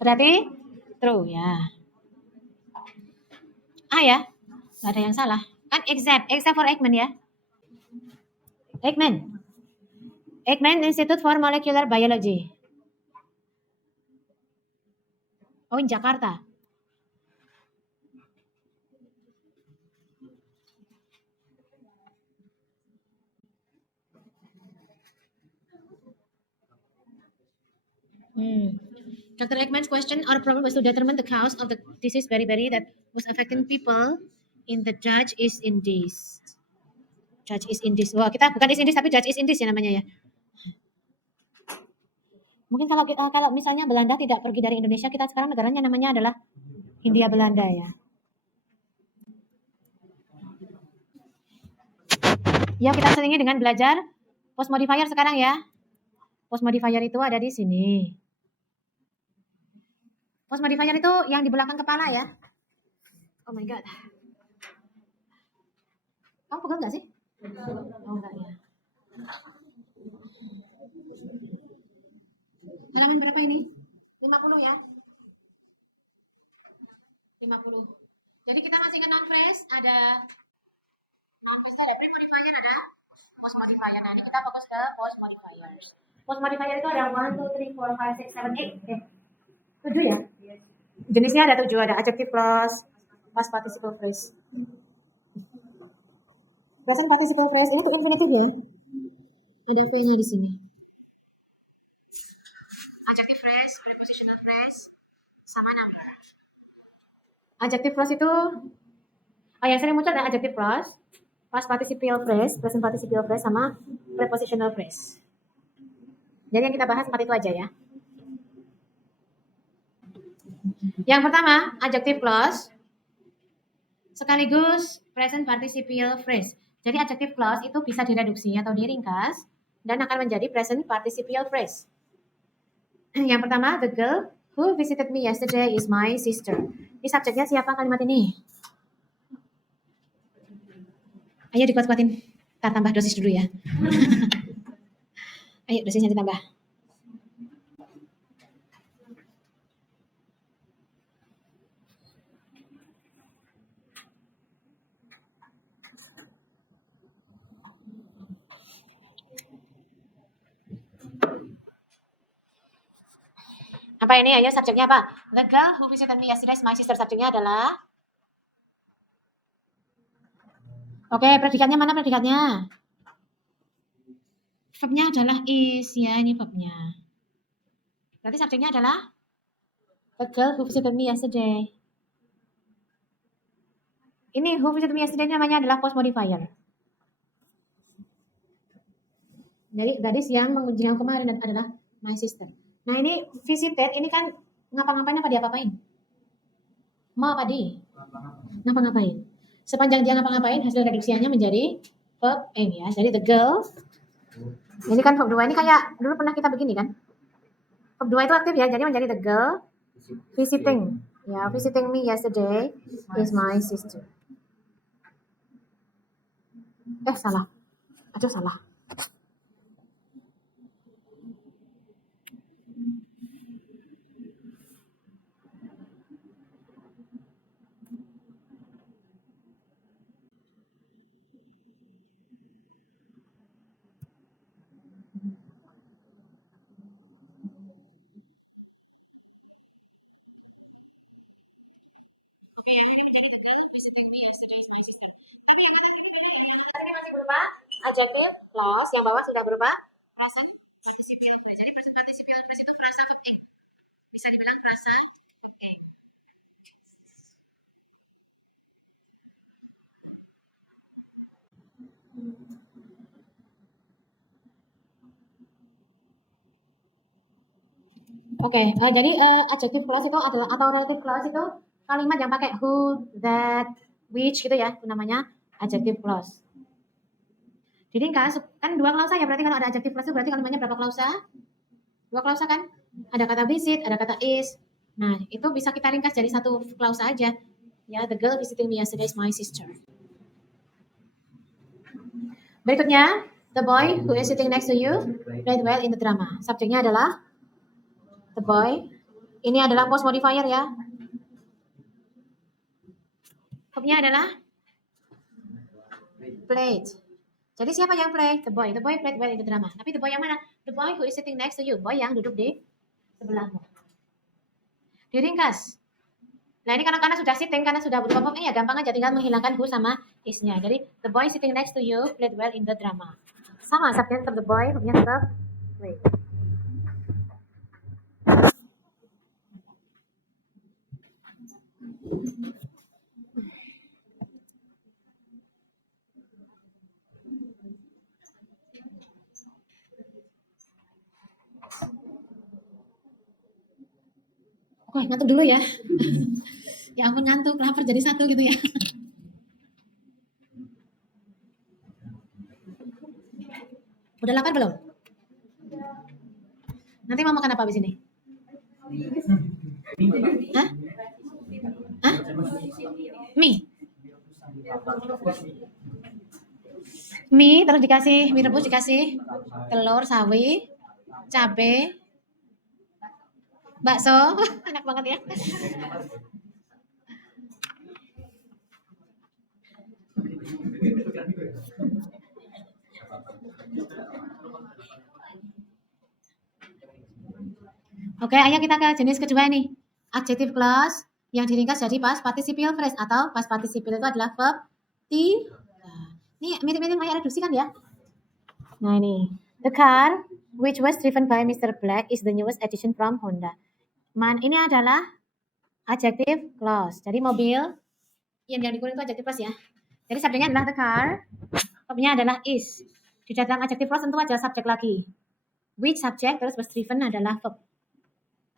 Berarti true ya. Ya, nggak ada yang salah. Kan except for Eggman ya. Eggman Institute for Molecular Biology. Oh, in Jakarta. Dr. Eggman's question or problem was to determine the cause of the disease beriberi that was affecting people in the Dutch East Indies. Dutch East Indies. Wah, kita bukan East Indies tapi Dutch East Indies ya namanya ya. Mungkin kalau misalnya Belanda tidak pergi dari Indonesia, kita sekarang negaranya namanya adalah Hindia Belanda ya. Ya, kita selingi dengan belajar post modifier sekarang ya. Post modifier itu ada di sini. Post modifier itu yang di belakang kepala ya. Oh my god. Kamu pegang nggak sih? Oh enggak ya. Halaman berapa ini? 50 ya. 50. Jadi kita masih ke non phrase ada post modifier. Nah, ini kita fokus ke post modifier. Post modifier itu ada 1 2 3 4 5 6 7 8. 7 ya? Jenisnya ada 7, ada adjective clause, past participle phrase. Present participle phrase ini tuh infinitive ya. Ada V-nya di sini. Adjective phrase, prepositional phrase, sama number. Adjective clause itu yang sering muncul adalah adjective clause, past participle phrase, present participle phrase, sama prepositional phrase. Jadi yang kita bahas 4 itu aja ya. Yang pertama, adjective clause sekaligus present participle phrase. Jadi adjective clause itu bisa direduksi atau diringkas dan akan menjadi present participle phrase. Yang pertama, the girl who visited me yesterday is my sister. Ini subjeknya siapa kalimat ini? Ayo dikuat-kuatin. Kita tambah dosis dulu ya. Ayo dosisnya ditambah. Apa ini? Ayo subjeknya apa? The girl who visited me yesterday is my sister. Subjeknya adalah Oke, predikatnya mana predikatnya? Verbnya adalah is ya, ini verbnya. Berarti subjeknya adalah the girl who visited me yesterday. Ini who visited me yesterday namanya adalah post modifier. Jadi gadis yang mengunjungi yang kemarin adalah my sister. Nah ini visited ini kan ngapa-ngapain apa diapa-apain? Mau apa di? Ngapa-ngapain. Sepanjang dia ngapa-ngapain hasil reduksiannya menjadi verb n ya. Jadi the girl. Ini kan verb 2 ini kayak dulu pernah kita begini kan? Verb 2 itu aktif ya. Jadi menjadi the girl visiting. Ya, visiting me yesterday is my sister. Salah. Aduh, salah. Ini masih berupa adjective clause, yang bawah sudah berupa frasa participil. Jadi participil phrase itu frasa penting. Bisa dibilang frasa penting. Oke, jadi adjective clause itu adalah atau relative clause itu kalimat yang pakai who, that, which gitu ya, itu namanya adjective clause. Diringkas kan dua klausa ya, berarti kalau ada adjective clause berarti kalimatnya berapa klausa? Dua klausa kan? Ada kata visit, ada kata is. Nah, itu bisa kita ringkas jadi satu klausa aja. Ya, the girl visiting me yesterday is my sister. Berikutnya, the boy who is sitting next to you played well in the drama. Subjeknya adalah the boy. Ini adalah post modifier ya. Verbnya adalah played. Jadi siapa yang play? The boy. The boy played well in the drama. Tapi the boy yang mana? The boy who is sitting next to you. Boy yang duduk di sebelahmu. Diringkas. Nah ini karena sudah sitting, karena sudah berupa verb, ini ya gampang aja, tinggal menghilangkan who sama is-nya. Jadi the boy sitting next to you played well in the drama. Sama, subjeknya tetap the boy, verbnya tetap play. Oke, ngantuk dulu ya. Ya ampun ngantuk, lapar jadi satu gitu ya. Udah lapar belum? Nanti mau makan apa habis ini? Hah? Hah? Mie? Mie, terus dikasih mie rebus, dikasih telur, sawi, cabe, bakso. Enak banget ya. Oke, ayo kita ke jenis kedua nih. Adjective clause yang diringkas jadi past participle phrase atau past participle itu adalah verb tiga. Ini mirip-mirip kayak reduksi kan ya? Nah ini, the car which was driven by Mr. Black is the newest addition from Honda. Ini adalah adjective clause. Jadi mobil yang dikuning itu adjective clause ya. Jadi subjeknya adalah the car, verbnya adalah is. Di dalam adjective clause tentu aja subjek lagi. Which subject terus was driven adalah verb.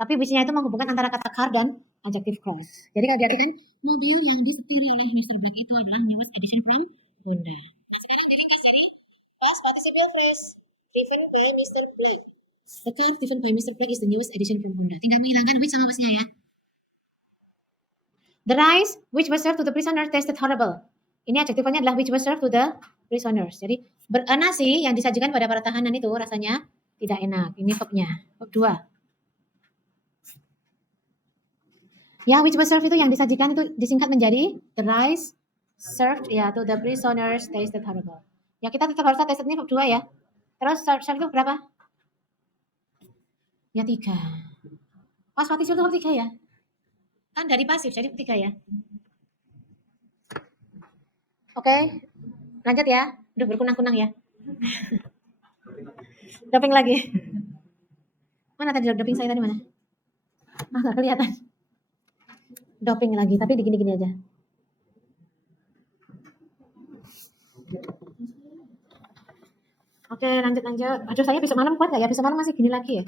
Tapi which-nya itu menghubungkan antara kata car dan adjective clause. Jadi kalau diartikan mobil yang disetiri oleh Mr. Black itu adalah newest addition from Honda. Nah, sekarang diringkas jadi past participle phrase driven by Mr. Black. The car driven by Mr. Black is the newest addition from Honda. Tinggal menghilangkan which sama was-nya ya. The rice which was served to the prisoners tasted horrible. Ini adjektifnya adalah which was served to the prisoners. Jadi nasi yang disajikan pada para tahanan itu rasanya tidak enak. Ini verbnya. Verb 2. Ya, which was served itu yang disajikan itu disingkat menjadi the rice served ya to the prisoners tasted horrible. Ya, kita tetap harus tasted ini verb 2 ya. Terus serve itu berapa? Ya 3. Past participle itu verb 3 ya. Kan dari pasif jadi 3 ya. Oke. Lanjut ya. Udah berkunang-kunang ya. Doping lagi. Mana tadi doping saya tadi mana? Nggak kelihatan. Doping lagi, tapi digini-gini aja. Oke, lanjut. Aduh, saya besok malam kuat nggak ya? Besok malam masih gini lagi ya?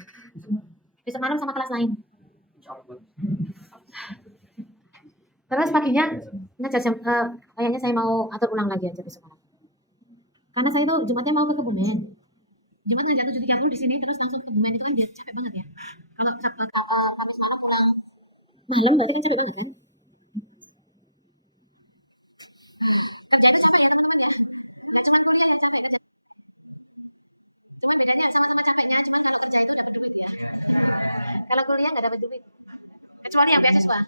Besok malam sama kelas lain. Terus paginya ngajar jam, kayaknya saya mau atur ulang lagi aja besok malam. Karena saya tuh Jumatnya mau ke Kebumen. Jumat ngajar 7.30 di sini, terus langsung ke Kebumen itu kan dia capek banget ya. Kalau malam berarti kan capek banget kan? nih yang beasiswa?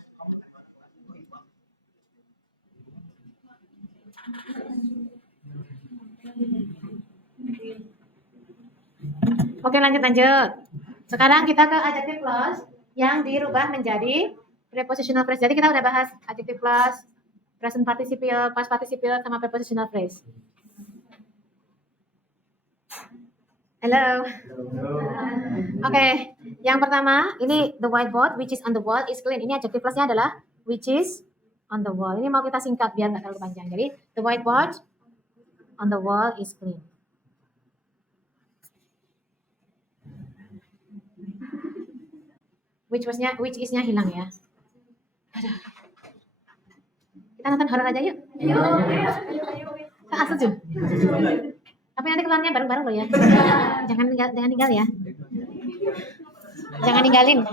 Oke, lanjut. Sekarang kita ke adjective clause yang dirubah menjadi prepositional phrase. Jadi kita udah bahas adjective clause, present participle, past participle, sama prepositional phrase. Halo. Oke, yang pertama ini the whiteboard which is on the wall is clean. Ini adjective clause-nya adalah which is on the wall. Ini mau kita singkat biar nggak terlalu panjang. Jadi the whiteboard on the wall is clean. Which is-nya hilang ya. Aduh. Kita nonton horor aja yuk. Kak setuju. Tapi nanti keluarnya bareng-bareng loh ya. Jangan tinggal ya. Jangan ninggalin.